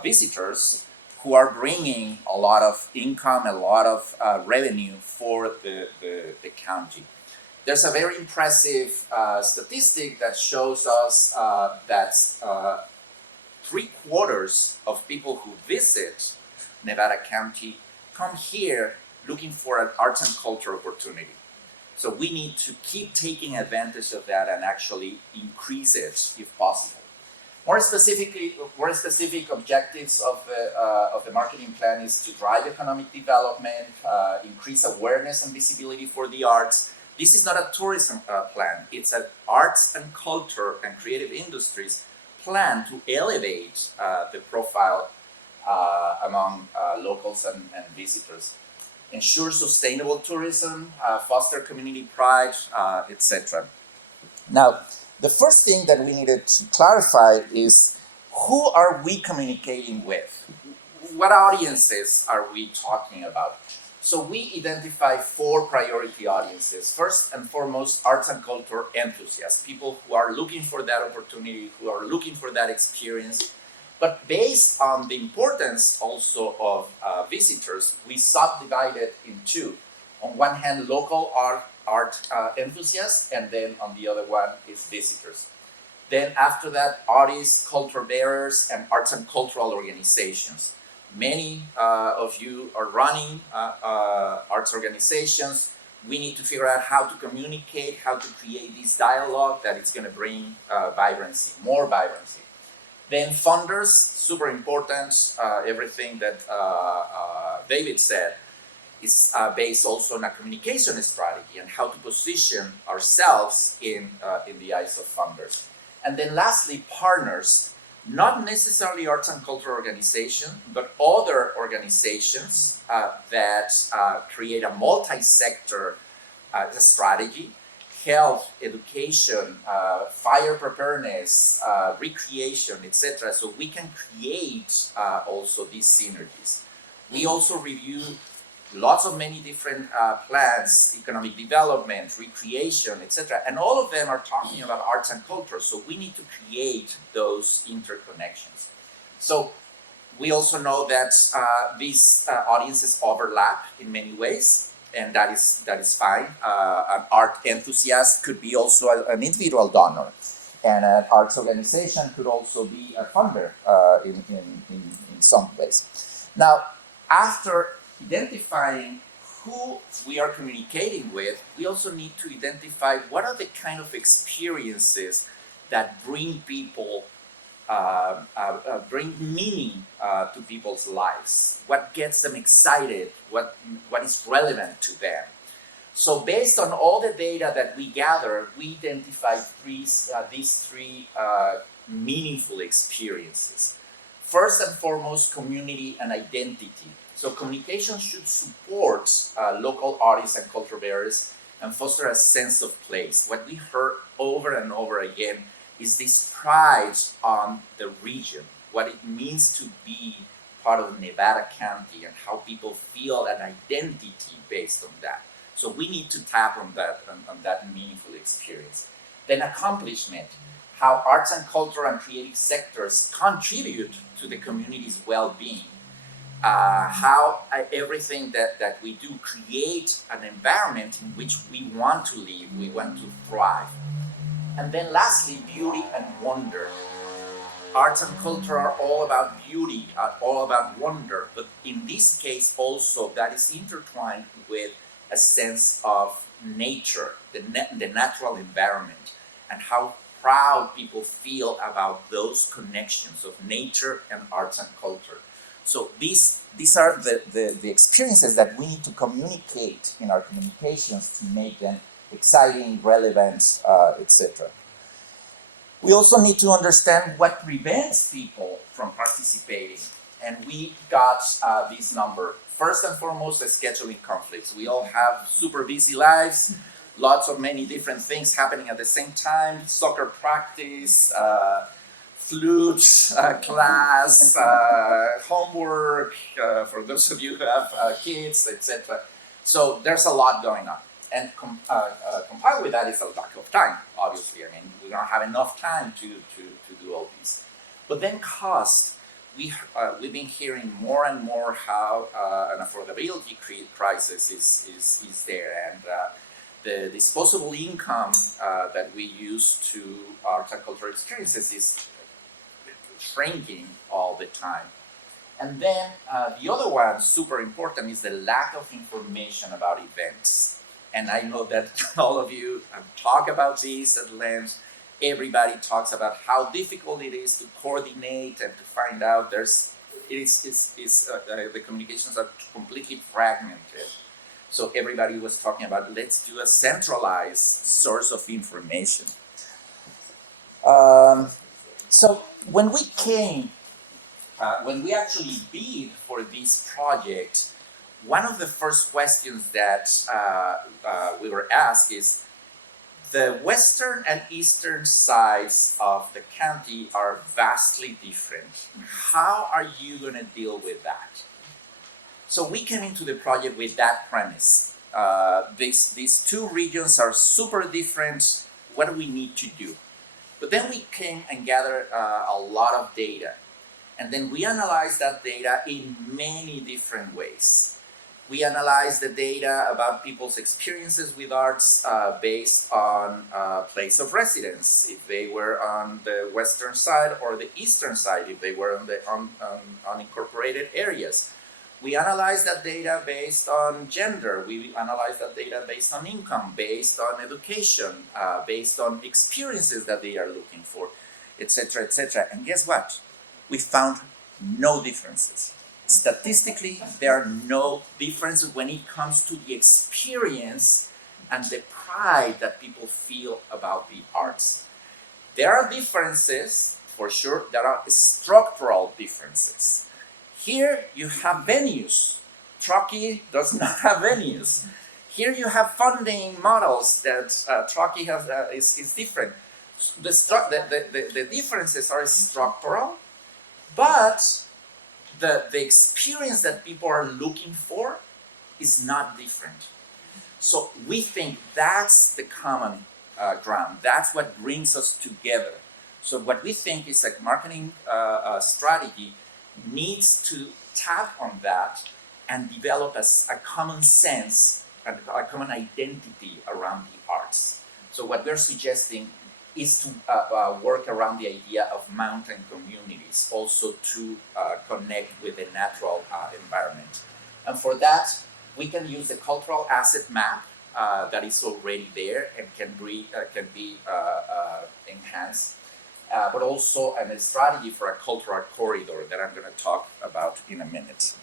visitors who are bringing a lot of income, a lot of revenue for the county. There's a very impressive statistic that shows us that 3/4 of people who visit Nevada County come here looking for an arts and culture opportunity. So we need to keep taking advantage of that and actually increase it if possible. More specific objectives of the marketing plan is to drive economic development, increase awareness and visibility for the arts. This is not a tourism plan. It's an arts and culture and creative industries plan to elevate the profile among locals and visitors. Ensure sustainable tourism, foster community pride, etc. Now, the first thing that we needed to clarify is, who are we communicating with? What audiences are we talking about? So we identify 4 priority audiences. First and foremost, arts and culture enthusiasts, people who are looking for that opportunity, who are looking for that experience. But based on the importance also of visitors, we subdivided in 2. On one hand, local art enthusiasts, and then on the other one is visitors. Then after that, artists, culture bearers, and arts and cultural organizations. Many of you are running arts organizations. We need to figure out how to communicate, how to create this dialogue that is going to bring vibrancy, more vibrancy. Then funders, super important. Everything that David said is based also on a communication strategy and how to position ourselves in the eyes of funders. And then lastly, partners, not necessarily arts and culture organizations, but other organizations that create a multi-sector strategy: health, education, fire preparedness, recreation, etc. So we can create also these synergies. We also review many different plans, economic development, recreation, etc. And all of them are talking about arts and culture. So we need to create those interconnections. So we also know that these audiences overlap in many ways, and that is fine. An art enthusiast could be also an individual donor, and an arts organization could also be a funder in some ways. Now, after identifying who we are communicating with, we also need to identify what are the kind of experiences that bring people, bring meaning to people's lives. What gets them excited? What is relevant to them? So based on all the data that we gather, we identified these three meaningful experiences. First and foremost, community and identity. So communication should support local artists and culture bearers and foster a sense of place. What we heard over and over again is this pride on the region, what it means to be part of Nevada County and how people feel an identity based on that. So we need to tap on that meaningful experience. Then accomplishment, how arts and culture and creative sectors contribute to the community's well-being. how everything that we do create an environment in which we want to live, we want to thrive. And then lastly, beauty and wonder. Arts and culture are all about beauty, are all about wonder, but in this case also that is intertwined with a sense of nature, the natural environment, and how proud people feel about those connections of nature and arts and culture. So these are the experiences that we need to communicate in our communications to make them exciting, relevant, etc. We also need to understand what prevents people from participating. And we got this number. First and foremost, the scheduling conflicts. We all have super busy lives, lots of many different things happening at the same time, soccer practice, flute class, homework, for those of you who have kids, etc. So there's a lot going on. And compiled with that is a lack of time, obviously. I mean, we don't have enough time to do all these. But then cost. We've been hearing more and more how an affordability crisis is there. And the disposable income that we use to our cultural experiences is shrinking all the time. And then the other one, super important, is the lack of information about events. And I know that all of you talk about this at length. Everybody talks about how difficult it is to coordinate and to find out. The communications are completely fragmented. So everybody was talking about, let's do a centralized source of information. So when we actually bid for this project, one of the first questions that we were asked is, the western and eastern sides of the county are vastly different. How are you going to deal with that? So we came into the project with that premise. These two regions are super different. What do we need to do? But then we came and gathered a lot of data. And then we analyzed that data in many different ways. We analyzed the data about people's experiences with arts based on place of residence, if they were on the western side or the eastern side, if they were on the unincorporated areas. We analyzed that data based on gender. We analyzed that data based on income, based on education, based on experiences that they are looking for, etc., etc. And guess what? We found no differences. Statistically, there are no differences when it comes to the experience and the pride that people feel about the arts. There are differences, for sure. There are structural differences. Here you have venues. Truckee does not have venues. Here you have funding models that Truckee has is different. The differences are structural, but the experience that people are looking for is not different. So we think that's the common ground. That's what brings us together. So what we think is a marketing strategy needs to tap on that and develop a common sense and a common identity around the arts. So what we're suggesting is to work around the idea of mountain communities, also to connect with the natural environment. And for that, we can use the cultural asset map that is already there and can be enhanced, but also a strategy for a cultural corridor that I'm going to talk about in a minute.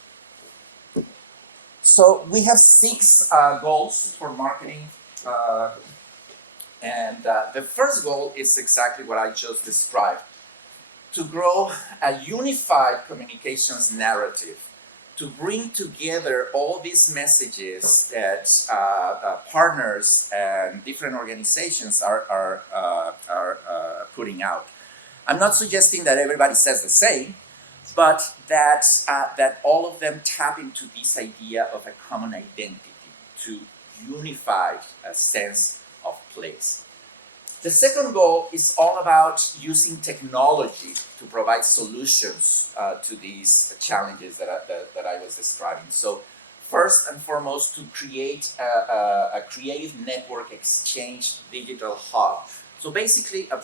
So we have 6 goals for marketing. And the first goal is exactly what I just described: to grow a unified communications narrative, to bring together all these messages that partners and different organizations are putting out. I'm not suggesting that everybody says the same, but that all of them tap into this idea of a common identity, to unify a sense of place. The second goal is all about using technology to provide solutions to these challenges that I was describing. So first and foremost, to create a creative network exchange digital hub. So basically a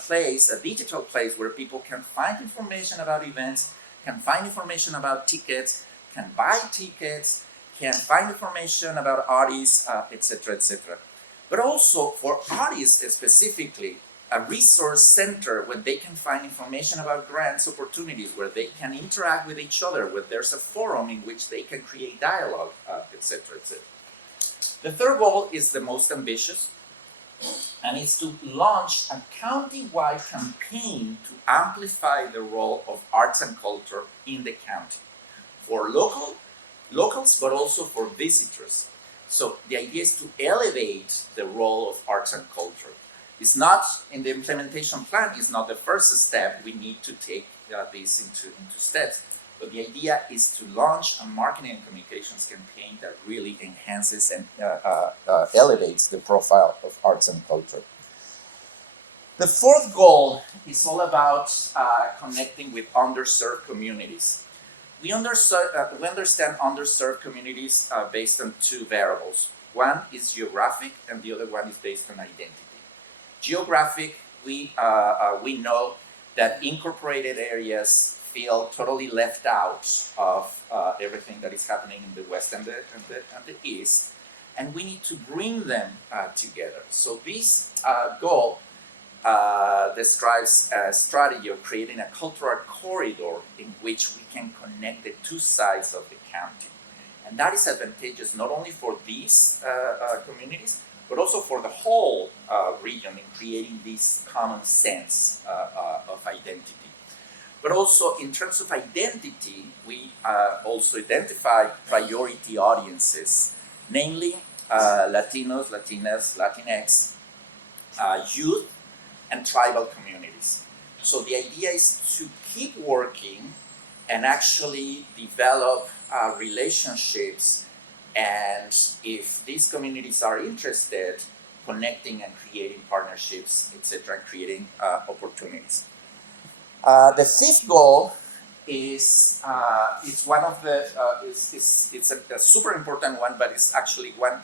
digital place where people can find information about events, can find information about tickets, can buy tickets, can find information about artists, etc., etc. But also for artists specifically, a resource center where they can find information about grants opportunities, where they can interact with each other, where there's a forum in which they can create dialogue, etc., etc. The third goal is the most ambitious, and it's to launch a county-wide campaign to amplify the role of arts and culture in the county for locals, but also for visitors. So the idea is to elevate the role of arts and culture. It's not in the implementation plan. It's not the first step. We need to take this into steps. But the idea is to launch a marketing and communications campaign that really enhances and elevates the profile of arts and culture. The fourth goal is all about connecting with underserved communities. We understand underserved communities based on two variables. One is geographic, and the other one is based on identity. Geographic, we know that incorporated areas feel totally left out of everything that is happening in the West and the East, and we need to bring them together. So this goal describes a strategy of creating a cultural corridor in which we can connect the two sides of the county. And that is advantageous not only for these communities, but also for the whole region in creating this common sense of identity. But also in terms of identity, we also identify priority audiences, namely Latinos, Latinas, Latinx, youth, and tribal communities. So the idea is to keep working and actually develop relationships, and if these communities are interested, connecting and creating partnerships, etc., and creating opportunities. The fifth goal is it's one of the it's a super important one, but it's actually one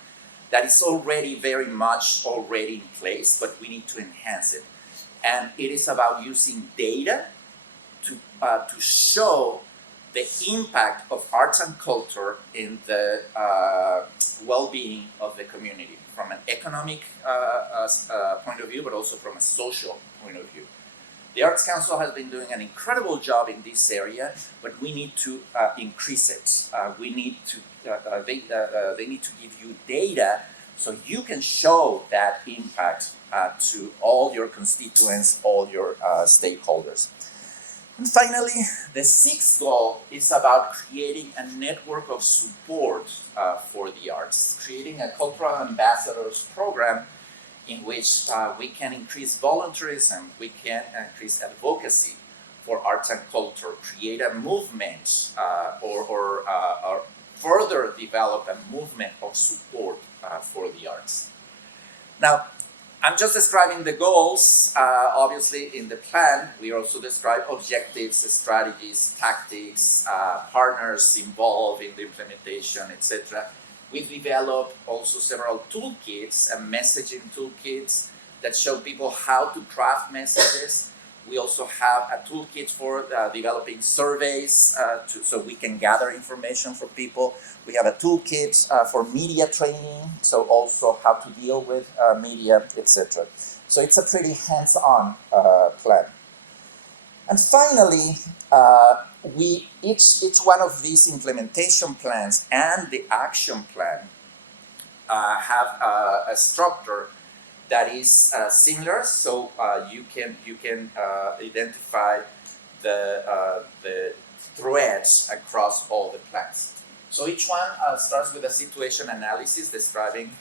that is already very much already in place, but we need to enhance it. And it is about using data to show the impact of arts and culture in the well-being of the community from an economic point of view, but also from a social point of view. The Arts Council has been doing an incredible job in this area, but we need to increase it. We need to they need to give you data so you can show that impact to all your constituents, all your stakeholders. And finally, the sixth goal is about creating a network of support for the arts, creating a cultural ambassadors program in which we can increase volunteerism, we can increase advocacy for arts and culture, create a movement or further develop a movement of support for the arts. Now, I'm just describing the goals. Obviously, in the plan, we also describe objectives, strategies, tactics, partners involved in the implementation, etc. We've developed also several toolkits and messaging toolkits that show people how to craft messages. We also have a toolkit for developing surveys so we can gather information from people. We have a toolkit for media training, so also how to deal with media, etc. So it's a pretty hands-on plan. And finally, each one of these implementation plans and the action plan have a structure that is similar, so you can identify the threads across all the plans. So each one starts with a situation analysis describing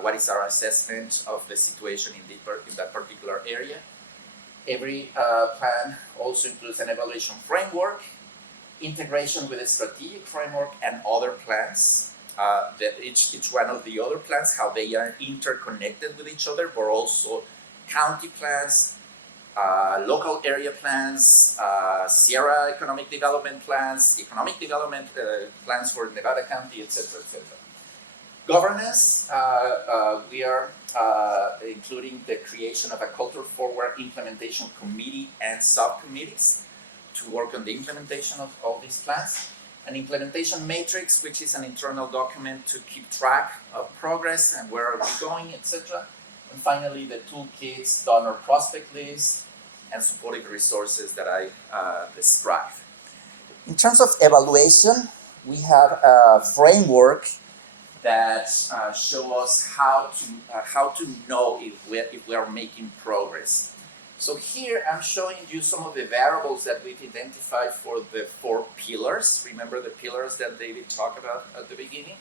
what is our assessment of the situation in that particular area. Every plan also includes an evaluation framework, integration with a strategic framework and other plans. That each one of the other plans, how they are interconnected with each other, but also county plans, local area plans, Sierra economic development plans plans for Nevada County, etc., etc. Governance, we are including the creation of a culture-forward implementation committee and subcommittees to work on the implementation of all these plans. An implementation matrix, which is an internal document to keep track of progress and where are we going, etc. And finally, the toolkits, donor prospect list, and supportive resources that I described. In terms of evaluation, we have a framework that show us how to know if we are making progress. So here I'm showing you some of the variables that we've identified for the 4 pillars. Remember the pillars that David talked about at the beginning?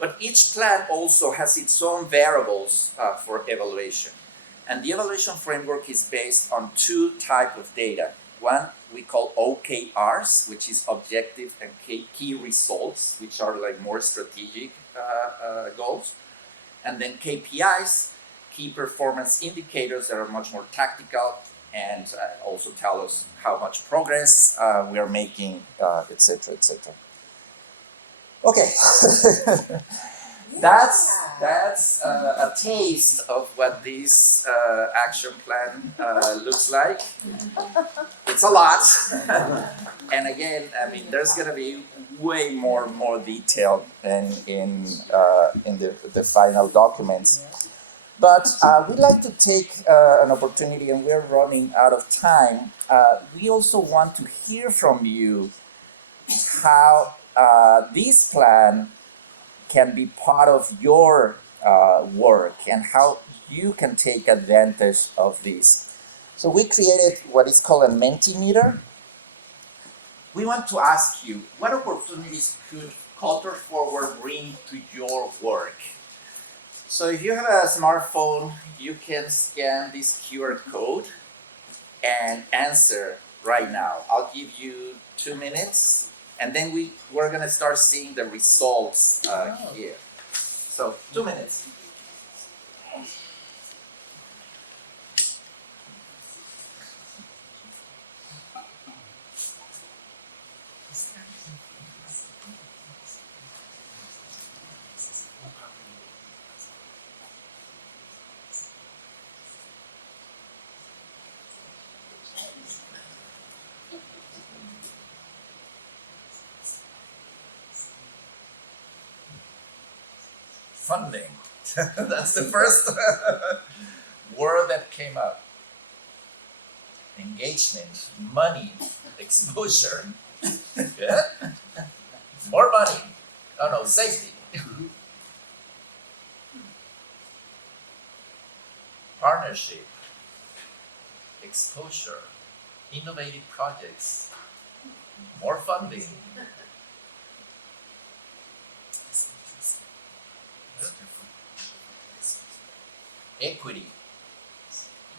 But each plan also has its own variables for evaluation. And the evaluation framework is based on 2 types of data. One we call OKRs, which is objective and key results, which are like more strategic goals. And then KPIs, key performance indicators that are much more tactical and also tell us how much progress we are making, etc., etc. Okay, that's a taste of what this action plan looks like. It's a lot, and again, I mean, there's gonna be way more detail in the final documents. But we'd like to take an opportunity, and we're running out of time. We also want to hear from you how this plan can be part of your work and how you can take advantage of this. So we created what is called a Mentimeter. We want to ask you, what opportunities could Culture Forward bring to your work? So if you have a smartphone, you can scan this QR code and answer right now. I'll give you 2 minutes, and then we're gonna start seeing the results here. So 2 minutes. Funding. That's the first word that came up. Engagement, money, exposure. Good. More money. Oh no, safety. Partnership, exposure, innovative projects, more funding. Equity,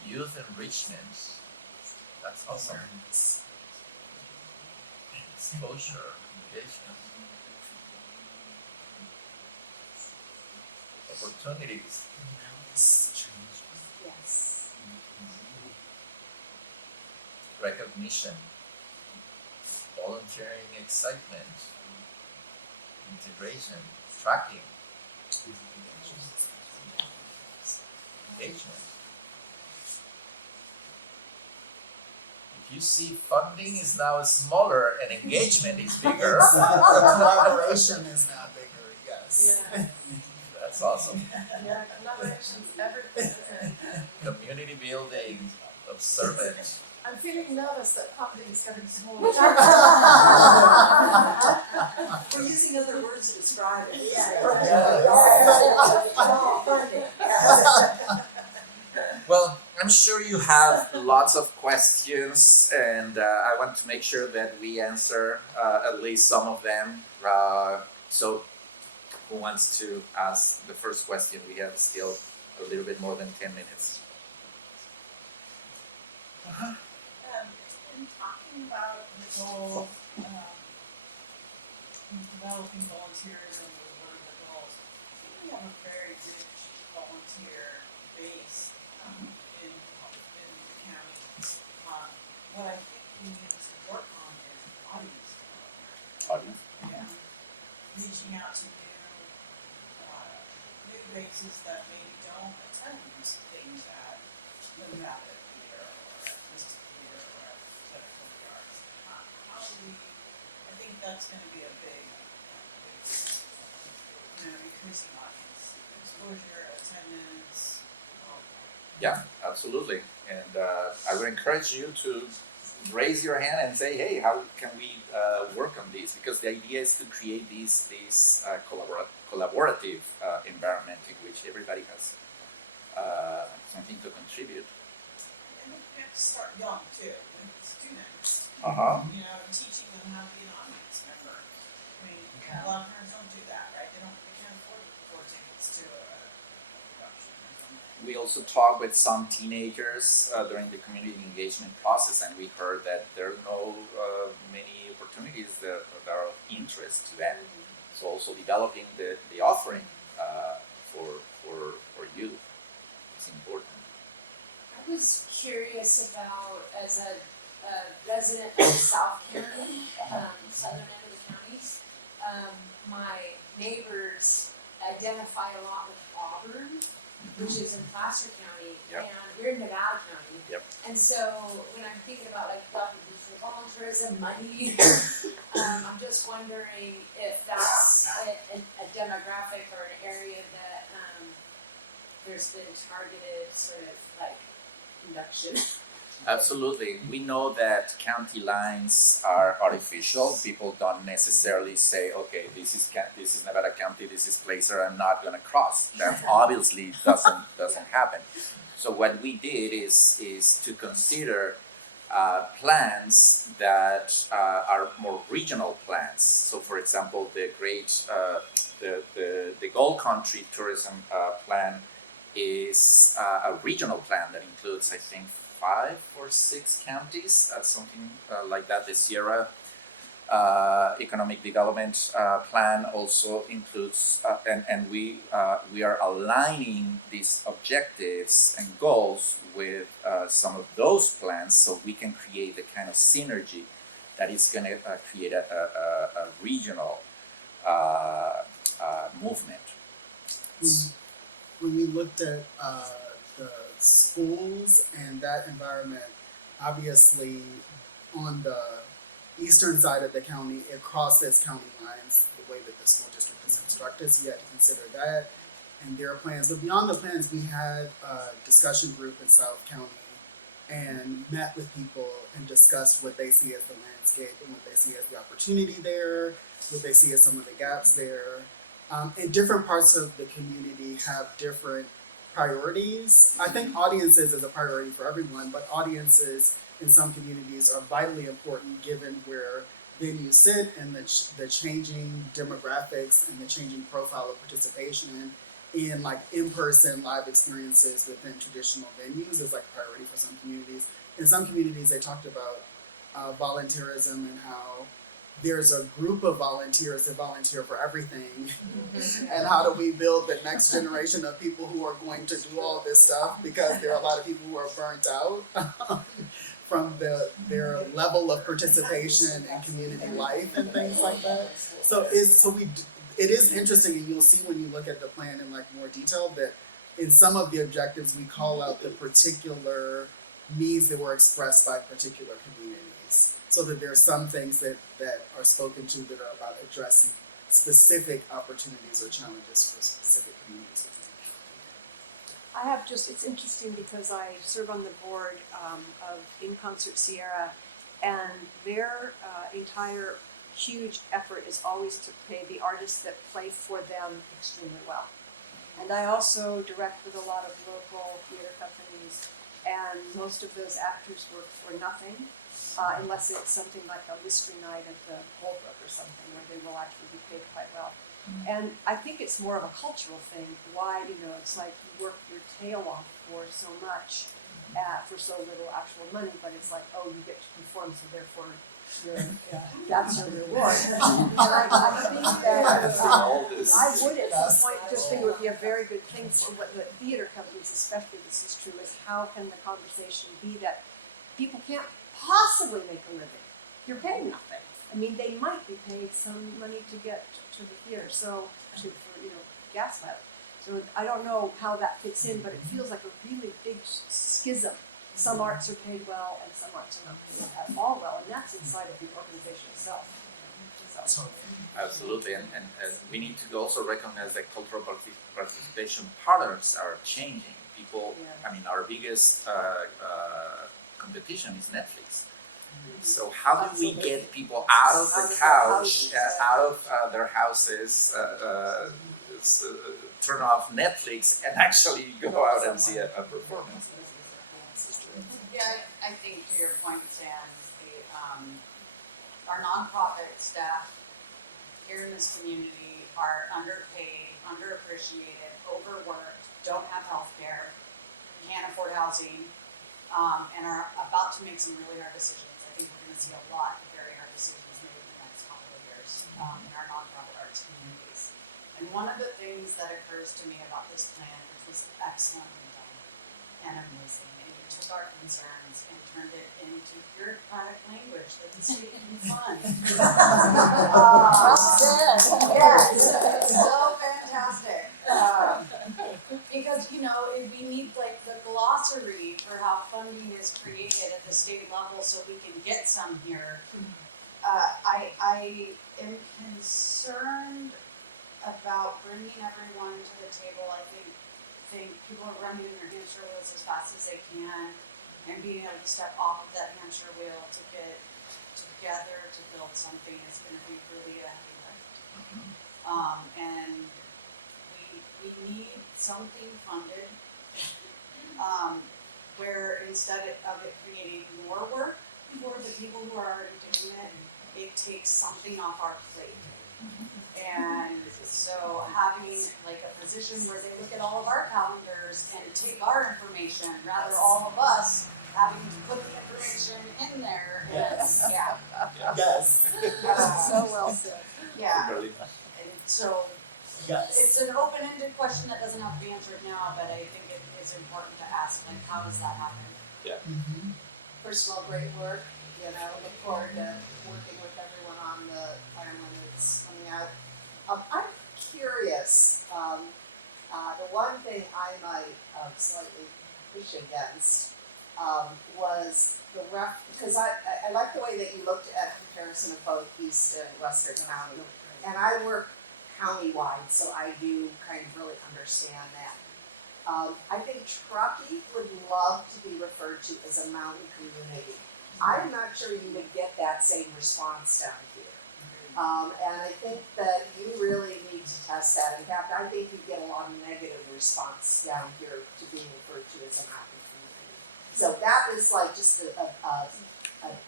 youth enrichment, that's awesome. Exposure, engagement, opportunities. Yes. Recognition, volunteering excitement, integration, tracking, engagement. If you see funding is now smaller and engagement is bigger, Collaboration is now bigger, yes. Yeah. that's awesome. Yeah, collaboration's everything, isn't it? Community building, observant. I'm feeling nervous that funding is getting smaller. We're using other words to describe it. Well, I'm sure you have lots of questions, and I want to make sure that we answer at least some of them. So, who wants to ask the first question? We have still a little bit more than 10 minutes. In talking about the goals, developing volunteerism was one of the goals. We have a very rich volunteer base what I think we need to work on is audience development. Audience. Yeah. Reaching out to new faces that maybe don't attend things at the Method Theater or at Mystic Theater or at Center for the Arts. How do we, I think that's gonna be a big, increasing audience exposure, attendance, all that. Yeah, absolutely. And I would encourage you to raise your hand and say, hey, how can we work on this? Because the idea is to create these collaborative environment in which everybody has something to contribute. And we have to start young too, with students. Uh-huh. You know, teaching them how to be an audience member. I mean, a lot of parents don't do that, right? They can't afford tickets to a production or something. We also talked with some teenagers during the community engagement process, and we heard that there are no many opportunities that are of interest to them. So also developing the offering for youth is important. I was curious about, as a resident of South County, southern end of the counties, my neighbors identify a lot with Auburn, which is in Placer County, Yep. and we're in Nevada County. Yep. And so when I'm thinking about like volunteerism, money, I'm just wondering if that's a demographic or an area that there's been targeted sort of like induction. Absolutely. We know that county lines are artificial. People don't necessarily say, okay, this is Nevada County, this is Placer, I'm not gonna cross. That obviously doesn't happen. So what we did is to consider plans that are more regional plans. So for example, the Gold Country tourism plan is a regional plan that includes, I think, 5 or 6 counties, something like that. The Sierra Economic Development Plan also includes, and we are aligning these objectives and goals with some of those plans, so we can create the kind of synergy that is going to create a regional movement. When we looked at the schools and that environment, obviously on the eastern side of the county, it crosses county lines the way that the school district is constructed, so you had to consider that and their plans. But beyond the plans, we had a discussion group in South County and met with people and discussed what they see as the landscape and what they see as the opportunity there, what they see as some of the gaps there. And different parts of the community have different priorities. I think audiences is a priority for everyone, but audiences in some communities are vitally important given where venues sit and the changing demographics and the changing profile of participation in like in-person live experiences within traditional venues is like a priority for some communities. In some communities, they talked about volunteerism and how there's a group of volunteers that volunteer for everything. And how do we build the next generation of people who are going to do all this stuff, because there are a lot of people who are burnt out from their level of participation in community life and things like that. So it is interesting, and you'll see when you look at the plan in like more detail that in some of the objectives we call out the particular needs that were expressed by particular communities. So that there are some things that are spoken to that are about addressing specific opportunities or challenges for specific communities. I have it's interesting because I serve on the board of In Concert Sierra, and their entire huge effort is always to pay the artists that play for them extremely well. And I also direct with a lot of local theater companies, and most of those actors work for nothing, unless it's something like a mystery night at the Holbrook or something where they will actually be paid quite well. And I think it's more of a cultural thing. Why, it's like you work your tail off for so much for so little actual money, but it's like, oh, you get to perform, so therefore that's your reward. And I think that I would at some point just think it would be a very good thing for what the theater companies, especially this is true, is how can the conversation be that people can't possibly make a living. You're paying nothing. I mean, they might be paid some money to get to the theater, so for gas mileage. So I don't know how that fits in, but it feels like a really big schism. Some arts are paid well, and some arts are not paid at all well, and that's inside of the organization itself. So. Absolutely, and we need to also recognize that cultural participation patterns are changing. People, Yeah. I mean, our biggest competition is Netflix. So how do we get people out of the couch, out of their houses, turn off Netflix, and actually go out and see a performance? Yeah, I think to your point, Sam, our nonprofit staff here in this community are underpaid, underappreciated, overworked, don't have health care, can't afford housing, and are about to make some really hard decisions. I think we're gonna see a lot of very hard decisions made in the next couple of years in our nonprofit arts communities. And one of the things that occurs to me about this plan, which was excellently done and amazing, and you took our concerns and turned it into bureaucratic language that the state can fund. Yes, so fantastic. Because we need like the glossary for how funding is created at the state level, so we can get some here. I am concerned about bringing everyone to the table. I think people are running their hamster wheels as fast as they can, and being able to step off of that hamster wheel to get together to build something is going to be really a heavy lift. And we need something funded where instead of it creating more work for the people who are already doing it, it takes something off our plate. And so having like a position where they look at all of our calendars and take our information, rather all of us having to put the information in there. Yes. Yeah. Yes. So well said. Yeah. Kimberly? And so Yes. it's an open-ended question that doesn't have to be answered now, but I think it is important to ask, like, how does that happen? Mm-hmm. First of all, great work. Look forward to working with everyone on the plan when it's coming out. I'm curious. The one thing I might slightly push against was the because I like the way that you looked at comparison of both East and Western County, and I work countywide, so I do kind of really understand that. I think Truckee would love to be referred to as a mountain community. I'm not sure you would get that same response down here. And I think that you really need to test that. In fact, I think you get a lot of negative response down here to being referred to as a mountain community. So that is like just an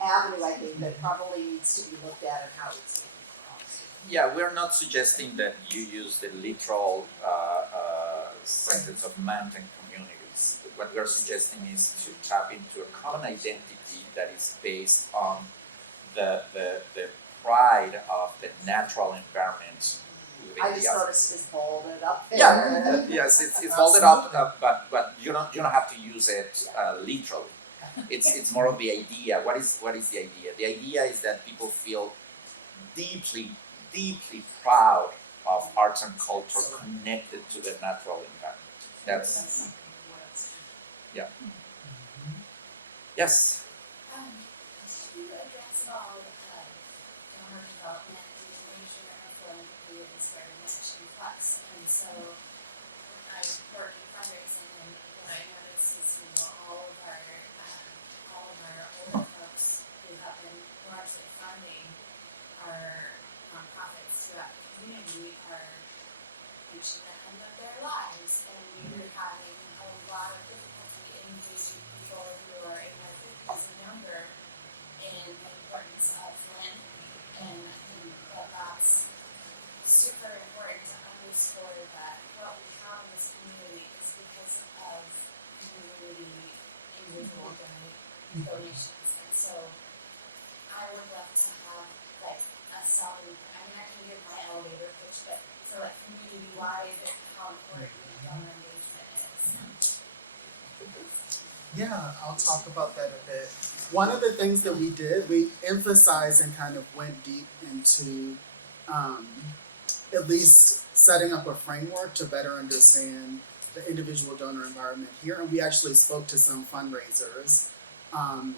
avenue, I think, that probably needs to be looked at and how it's being crossed. Yeah, we're not suggesting that you use the literal sentence of mountain communities. What we're suggesting is to tap into a common identity that is based on the pride of the natural environment. I just noticed it's bolded up there. Yeah, yes, it's folded up, but you don't have to use it literally. It's more of the idea. What is the idea? The idea is that people feel deeply proud of arts and culture connected to the natural environment. That's yeah. Yes. To address all donor development information, I feel like it is very much in flux. And so I work in fundraising, and what I notice is, all of our older folks who have been largely funding our nonprofits throughout the community are reaching the end of their lives, and we're having a lot of difficulty engaging people who are in their 50s and younger in the importance of philanthropy. And I think that that's super important to underscore that what we have in this community is because of community individual donations. And so I would love to have like a solid, I can give my elevator pitch, but for like community-wide, how important donor engagement is. Yeah, I'll talk about that a bit. One of the things that we did, we emphasized and kind of went deep into um, at least setting up a framework to better understand the individual donor environment here. And we actually spoke to some fundraisers,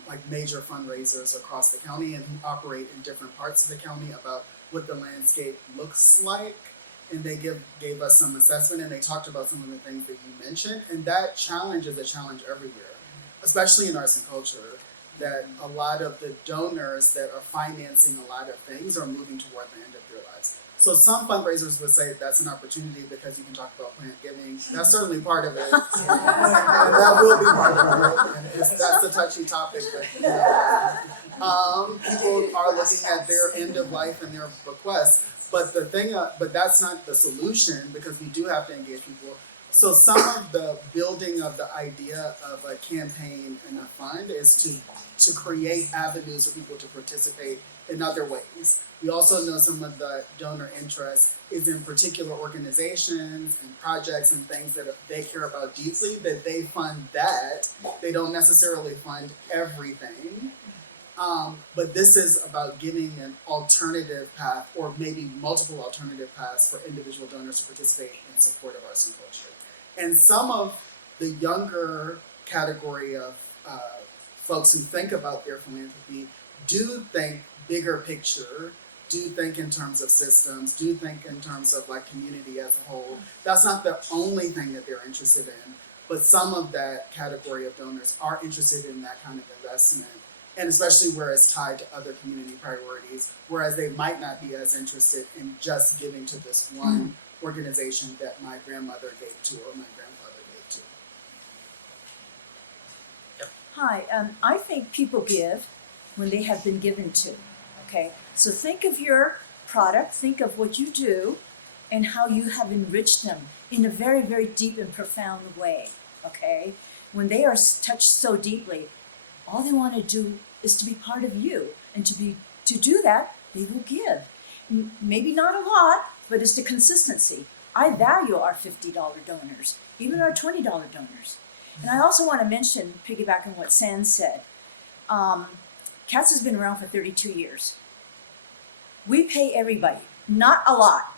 like major fundraisers across the county and who operate in different parts of the county about what the landscape looks like. And they gave us some assessment and they talked about some of the things that you mentioned. And that challenge is a challenge everywhere, especially in arts and culture, that a lot of the donors that are financing a lot of things are moving toward the end of their lives. So some fundraisers would say that's an opportunity because you can talk about plant giving. That's certainly part of it. And that will be part of it. And that's a touchy topic. But, people are looking at their end of life and their bequests. But but that's not the solution because we do have to engage people. So some of the building of the idea of a campaign and a fund is to create avenues for people to participate in other ways. We also know some of the donor interest is in particular organizations and projects and things that they care about deeply, that they fund that. They don't necessarily fund everything. But this is about giving an alternative path or maybe multiple alternative paths for individual donors to participate in support of arts and culture. And some of the younger category of folks who think about their philanthropy do think bigger picture, do think in terms of systems, do think in terms of like community as a whole. That's not the only thing that they're interested in, but some of that category of donors are interested in that kind of investment. And especially where it's tied to other community priorities, whereas they might not be as interested in just giving to this one organization that my grandmother gave to or my grandfather gave to. Hi, I think people give when they have been given to, okay? So think of your product, think of what you do, and how you have enriched them in a very, very deep and profound way, okay? When they are touched so deeply, all they want to do is to be part of you, and to do that, they will give. Maybe not a lot, but it's the consistency. I value our $50 donors, even our $20 donors. And I also want to mention, piggyback on what San said, CATS has been around for 32 years. We pay everybody, not a lot.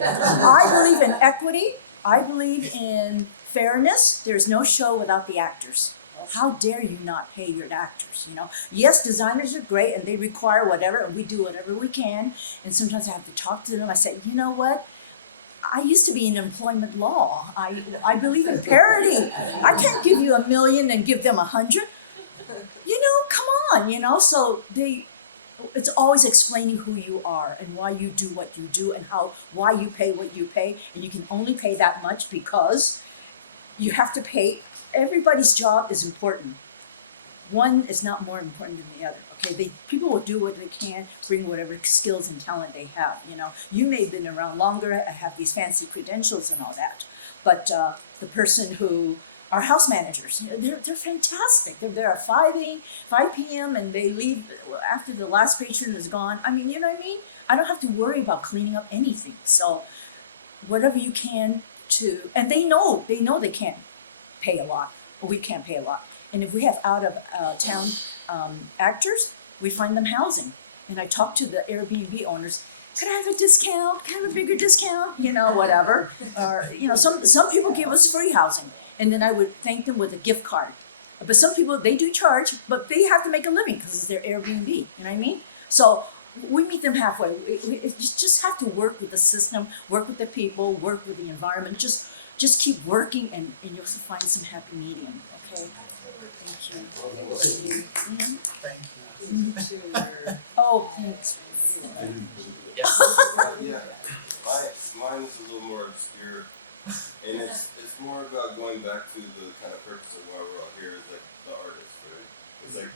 I believe in equity. I believe in fairness. There's no show without the actors. How dare you not pay your actors, you know? Yes, designers are great and they require whatever and we do whatever we can. And sometimes I have to talk to them. I say, you know what? I used to be in employment law. I believe in parity. I can't give you $1 million and give them 100. You know, come on, you know? So it's always explaining who you are and why you do what you do and why you pay what you pay. And you can only pay that much because you have to pay. Everybody's job is important. One is not more important than the other. Okay, people will do what they can, bring whatever skills and talent they have. You know, you may have been around longer, have these fancy credentials and all that, but the person who are house managers, you know, they're fantastic. They're there at 5 p.m. and they leave after the last patron is gone. I mean, you know what I mean? I don't have to worry about cleaning up anything. So whatever you can and they know they can't pay a lot, or we can't pay a lot. And if we have out of town actors, we find them housing. And I talk to the Airbnb owners, could I have a discount? Can I have a bigger discount? You know, whatever. Or, you know, some people give us free housing. And then I would thank them with a gift card. But some people, they do charge, but they have to make a living because it's their Airbnb. You know what I mean? So we meet them halfway. We just have to work with the system, work with the people, work with the environment. Just keep working and you'll find some happy medium, okay? Thank you. Thank you. Oh, thanks. Yeah, mine is a little more obscure, and it's more about going back to the kind of purpose of why we're all here, is like the artist, right? It's like,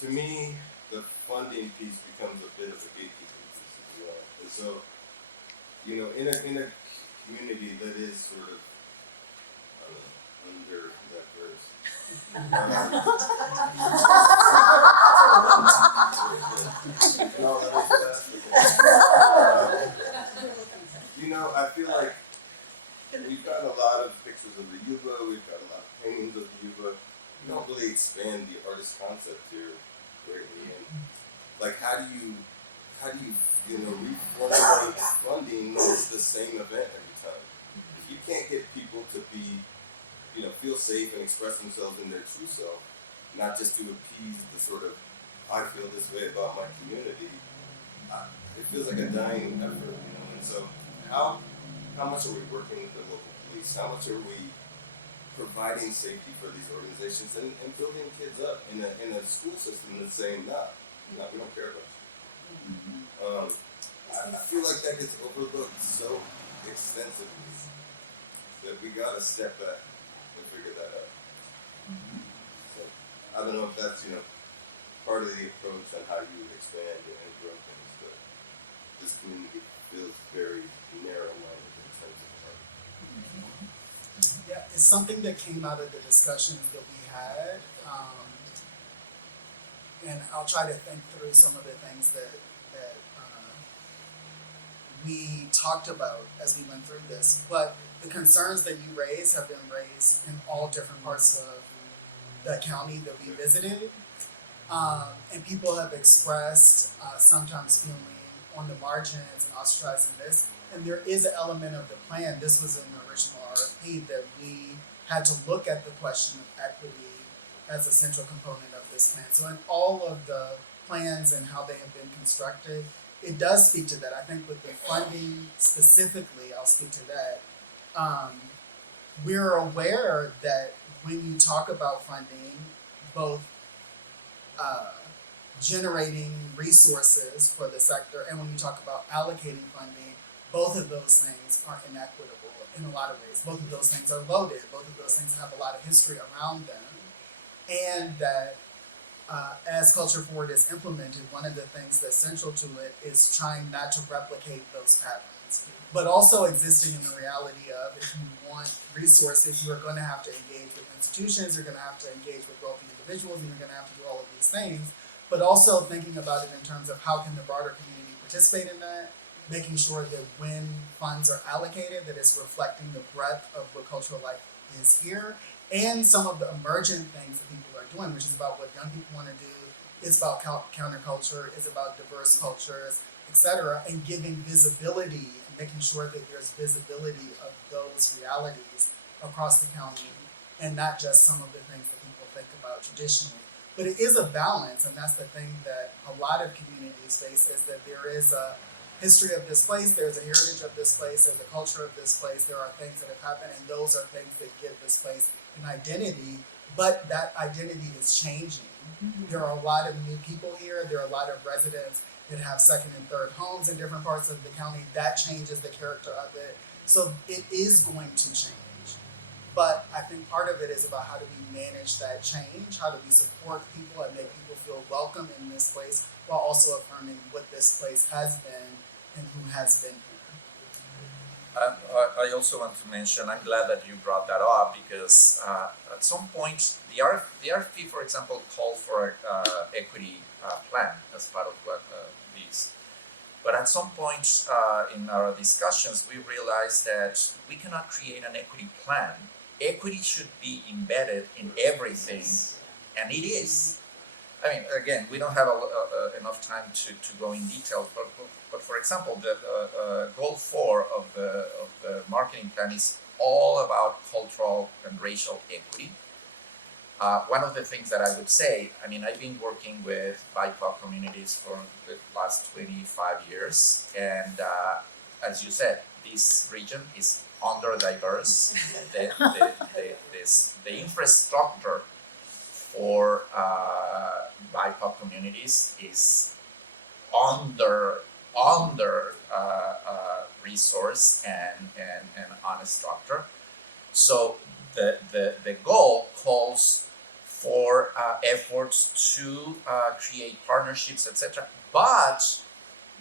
to me, the funding piece becomes a bit of a gatekeeping piece as well. And so, you know, in a community that is sort of under that verse. You know, I feel like we've got a lot of pictures of the Yuba, we've got a lot of paintings of the Yuba, we don't really expand the artist concept here greatly. And like, how do you reformulate funding with the same event every time? If you can't get people to be, feel safe and express themselves in their true self, not just to appease the sort of, I feel this way about my community, it feels like a dying effort, And so, how much are we working with the local police? How much are we providing safety for these organizations and building kids up in a school system that's saying, no, we don't care about you. I feel like that gets overlooked so extensively that we gotta step back and figure that out. So I don't know if that's part of the approach on how you expand and grow things, but this community feels very narrow-minded in terms of art. Yeah, it's something that came out of the discussions that we had, and I'll try to think through some of the things that we talked about as we went through this. But the concerns that you raised have been raised in all different parts of the county that we visited, and people have expressed sometimes feeling on the margins and ostracizing this. And there is an element of the plan. This was in the original RFP that we had to look at the question of equity as a central component of this plan. So in all of the plans and how they have been constructed, it does speak to that. I think with the funding specifically, I'll speak to that. We're aware that when you talk about funding, both generating resources for the sector and when you talk about allocating funding, both of those things are inequitable in a lot of ways. Both of those things are loaded. Both of those things have a lot of history around them. And that as Culture Forward is implemented, one of the things that's central to it is trying not to replicate those patterns, but also existing in the reality of if you want resources, you're going to have to engage with institutions, you're going to have to engage with wealthy individuals, and you're going to have to do all of these things, but also thinking about it in terms of how can the broader community participate in that, making sure that when funds are allocated, that it's reflecting the breadth of what cultural life is here, and some of the emergent things that people are doing, which is about what young people want to do, is about counterculture, is about diverse cultures, etc., and giving visibility and making sure that there's visibility of those realities across the county, and not just some of the things that people think about traditionally. But it is a balance, and that's the thing that a lot of communities face, is that there is a history of this place, there's a heritage of this place, there's a culture of this place, there are things that have happened, and those are things that give this place an identity, but that identity is changing. There are a lot of new people here, there are a lot of residents that have second and third homes in different parts of the county. That changes the character of it. So it is going to change. But I think part of it is about how do we manage that change, how do we support people and make people feel welcome in this place, while also affirming what this place has been and who has been here. I also want to mention, I'm glad that you brought that up, because at some point, the RFP, for example, called for an equity plan as part of what these. But at some point in our discussions, we realized that we cannot create an equity plan. Equity should be embedded in everything, and it is. I mean, again, we don't have enough time to go in detail, but for example, the goal 4 of the marketing plan is all about cultural and racial equity. One of the things that I would say, I mean, I've been working with BIPOC communities for the last 25 years, and as you said, this region is under-diverse. The infrastructure for BIPOC communities is under resource and on a structure. So the goal calls for efforts to create partnerships, etc., but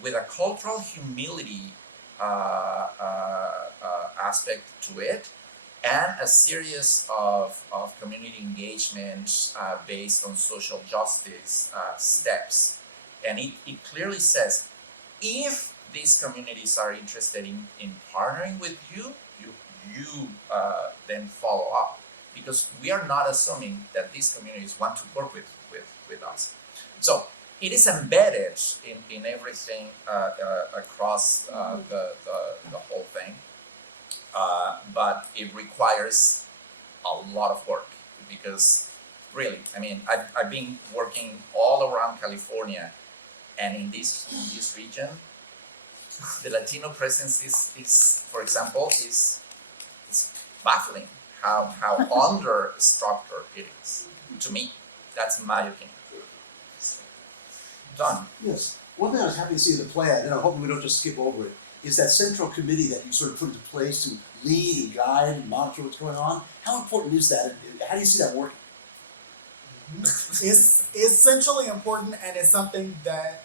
with a cultural humility aspect to it, and a series of community engagement based on social justice steps. And it clearly says, if these communities are interested in partnering with you, you then follow up. because we are not assuming that these communities want to work with us. So it is embedded in everything across the whole thing, but it requires a lot of work because really, I mean, I've been working all around California, and in this region, the Latino presence is for example, is baffling how under structured it is. To me, that's my opinion. Don. Yes. One thing I was happy to see in the plan, and I'm hoping we don't just skip over it, is that central committee that you sort of put into place to lead and guide and monitor what's going on. How important is that, and how do you see that working? It's essentially important, and it's something that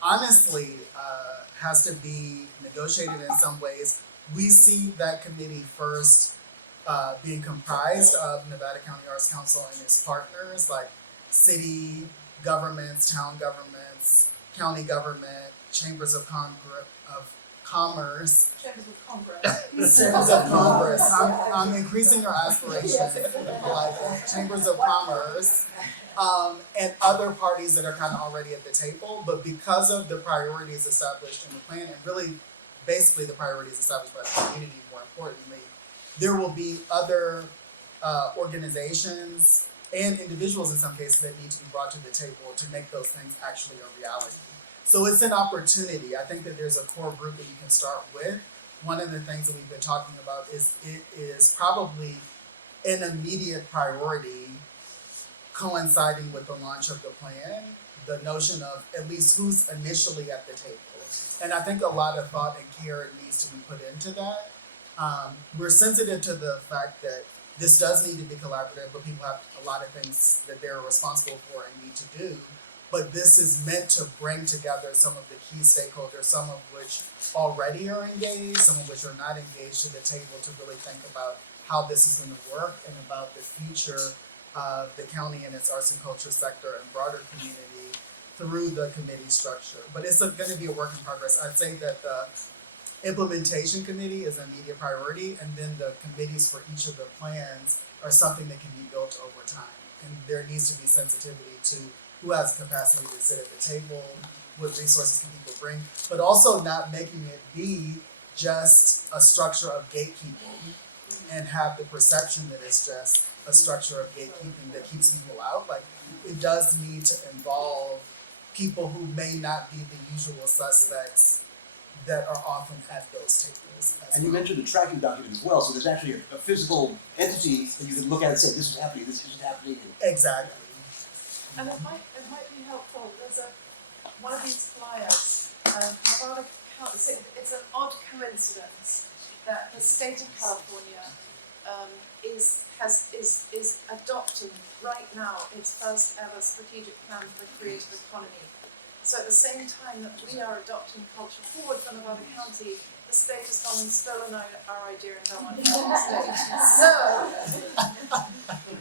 honestly has to be negotiated in some ways. We see that committee first being comprised of Nevada County Arts Council and its partners like city governments, town governments, county government, chambers of commerce. Chambers of Congress. Chambers of Congress. I'm increasing your aspirations. I like that. Chambers of Commerce, and other parties that are kind of already at the table. But because of the priorities established in the plan, and really basically the priorities established by the community more importantly, there will be other organizations and individuals in some cases that need to be brought to the table to make those things actually a reality. So it's an opportunity. I think that there's a core group that you can start with. One of the things that we've been talking about is it is probably an immediate priority coinciding with the launch of the plan, the notion of at least who's initially at the table. And I think a lot of thought and care needs to be put into that. We're sensitive to the fact that this does need to be collaborative, but people have a lot of things that they're responsible for and need to do. But this is meant to bring together some of the key stakeholders, some of which already are engaged, some of which are not engaged to the table to really think about how this is going to work and about the future of the county and its arts and culture sector and broader community through the committee structure. But it's going to be a work in progress. I'd say that the implementation committee is an immediate priority, and then the committees for each of the plans are something that can be built over time. And there needs to be sensitivity to who has the capacity to sit at the table, what resources can people bring, but also not making it be just a structure of gatekeeping and have the perception that it's just a structure of gatekeeping that keeps people out. Like, it does need to involve people who may not be the usual suspects that are often at those tables. And you mentioned the tracking document as well, so there's actually a physical entity that you can look at and say, this is happening, this isn't happening. Exactly. And it might be helpful. There's one of these flyers. Nevada County. It's an odd coincidence that the state of California is adopting right now its first ever strategic plan for the creative economy. So at the same time that we are adopting culture forward for Nevada County, the state has gone and stolen our idea and done one for the state. So,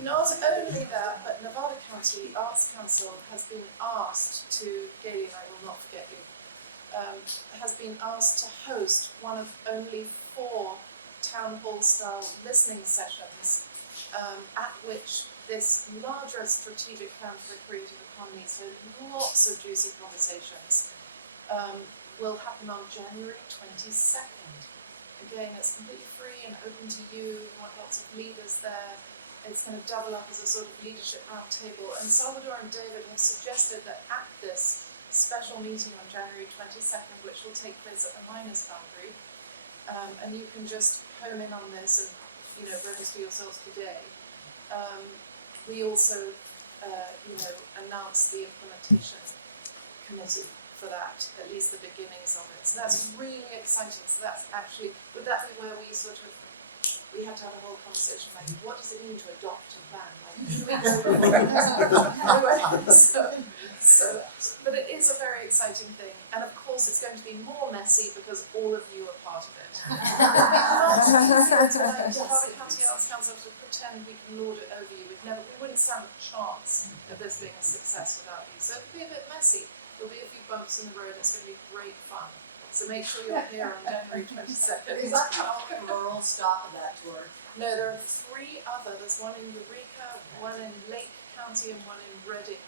not only that, but Nevada County Arts Council has been asked to, Gailey and I will not forget you, has been asked to host one of only 4 town hall style listening sessions at which this larger strategic plan for the creative economy, so lots of juicy conversations, will happen on January 22nd. Again, it's completely free and open to you. We want lots of leaders there. It's going to double up as a sort of leadership roundtable. And Salvador and David have suggested that at this special meeting on January 22nd, which will take place at the Miners Foundry, and you can just home in on this and register yourselves today. We also, announced the implementation committee for that, at least the beginnings of it. So that's really exciting. So that's actually, would that be where we we have to have a whole conversation like, what does it mean to adopt a plan? Like, anyway, but it is a very exciting thing. And of course it's going to be more messy because all of you are part of it. It would be not easier to have a county arts council to pretend we can lord it over you. We wouldn't stand a chance of this being a success without you. So it'll be a bit messy. There'll be a few bumps in the road. It's going to be great fun. So make sure you're here on January 22nd. Is that the only rural stop of that tour? No, there are 3 other. There's one in Eureka, one in Lake County, and one in Reading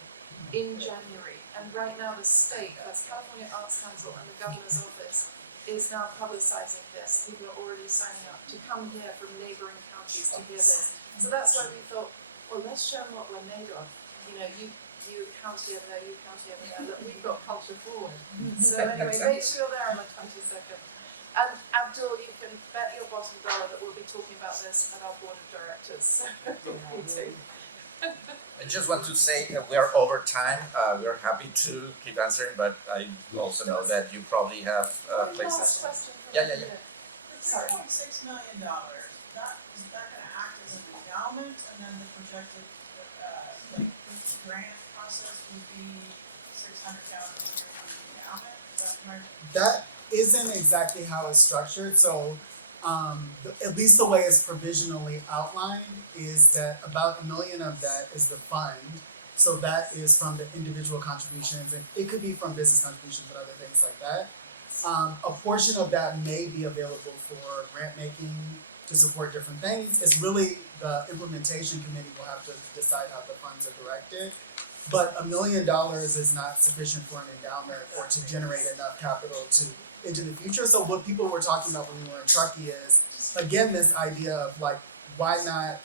in January. And right now the state, that's California Arts Council and the Governor's Office, is now publicizing this. People are already signing up to come here from neighboring counties to hear this. So that's why we thought, well, let's show them what we're made of. You know, you county over there, you county over there. Look, we've got culture forward. So anyway, make sure you're there on the 22nd. And Abdul, you can bet your bottom dollar that we'll be talking about this at our board of directors meeting. I just want to say that we are over time. We're happy to keep answering, but I also know that you probably have Last places. question from Yeah. The $3.6 million, is that gonna act as an endowment, and then the projected, grant process would be $600,000 a year from the endowment? Is that correct? That isn't exactly how it's structured. So, at least the way it's provisionally outlined is that about $1 million of that is the fund. So that is from the individual contributions, and it could be from business contributions and other things like that. A portion of that may be available for grant making to support different things. It's really the implementation committee will have to decide how the funds are directed. But $1 million is not sufficient for an endowment or to generate enough capital into the future. So what people were talking about when we were in Truckee is, again, this idea of like, why not,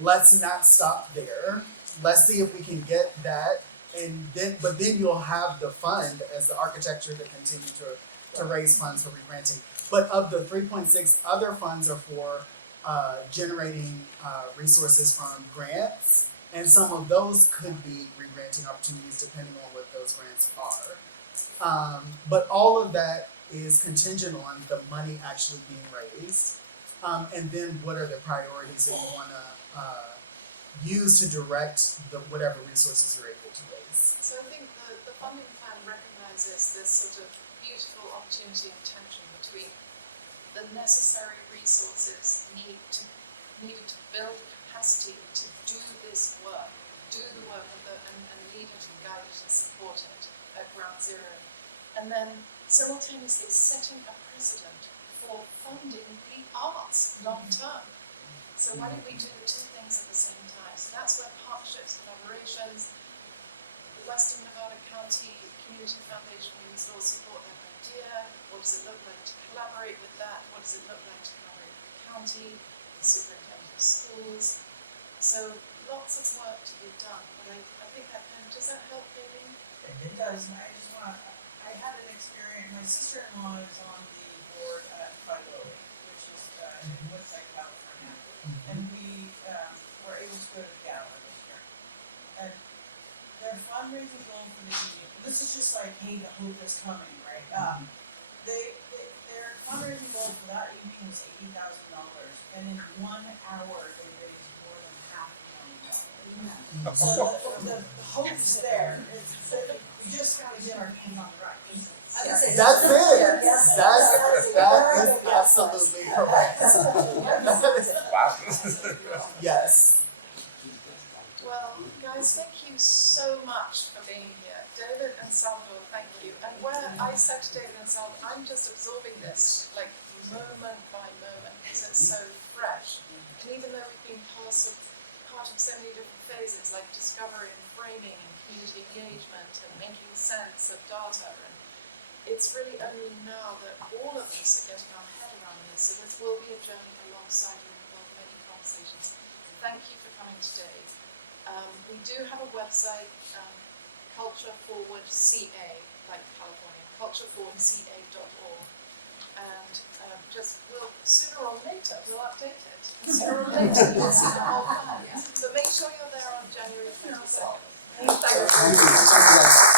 let's not stop there. Let's see if we can get that, and then, but then you'll have the fund as the architecture to continue to raise funds for regranting. But of the 3.6, other funds are for generating resources from grants, and some of those could be regranting opportunities depending on what those grants are. But all of that is contingent on the money actually being raised, and then what are the priorities that you want to use to direct whatever resources you're able to raise. So I think the funding plan recognises this sort of beautiful opportunity and tension between the necessary resources needed to build capacity to do this work, do the work and lead it and guide it and support it at ground zero, and then simultaneously setting a precedent for funding the arts long term. So why don't we do the 2 things at the same time? So that's where partnerships, collaborations, the Western Nevada County Community Foundation, we must all support that idea. What does it look like to collaborate with that? What does it look like to collaborate with the county, the superintendent of schools? So lots of work to be done, but I think that does that help, Amy? It does, and I had an experience, my sister-in-law is on the board at 508, which is in Woodside, California. And we were able to go to the gala this year. And their fundraising goal for the evening, this is just like, hey, the hope is coming, right? Their fundraising goal for that evening was $80,000, and in 1 hour they raised more than $500,000. So the hope is there. We just gotta get our hands on the right. That's it. That is absolutely correct. Wow. Yes. Well, guys, thank you so much for being here. David and Salvador, thank you. And where I said to David and Salvador, I'm just absorbing this like moment by moment because it's so fresh. And even though we've been part of so many different phases like discovery and framing and community engagement and making sense of data, and it's really only now that all of us are getting our head around this. So this will be a journey alongside you and involve many conversations. Thank you for coming today. We do have a website, Culture Forward CA, like California, cultureforwardca.org, and sooner or later we'll update it. And sooner or later you'll see the whole plan. But make sure you're there on January 22nd. Thank you. Thank you.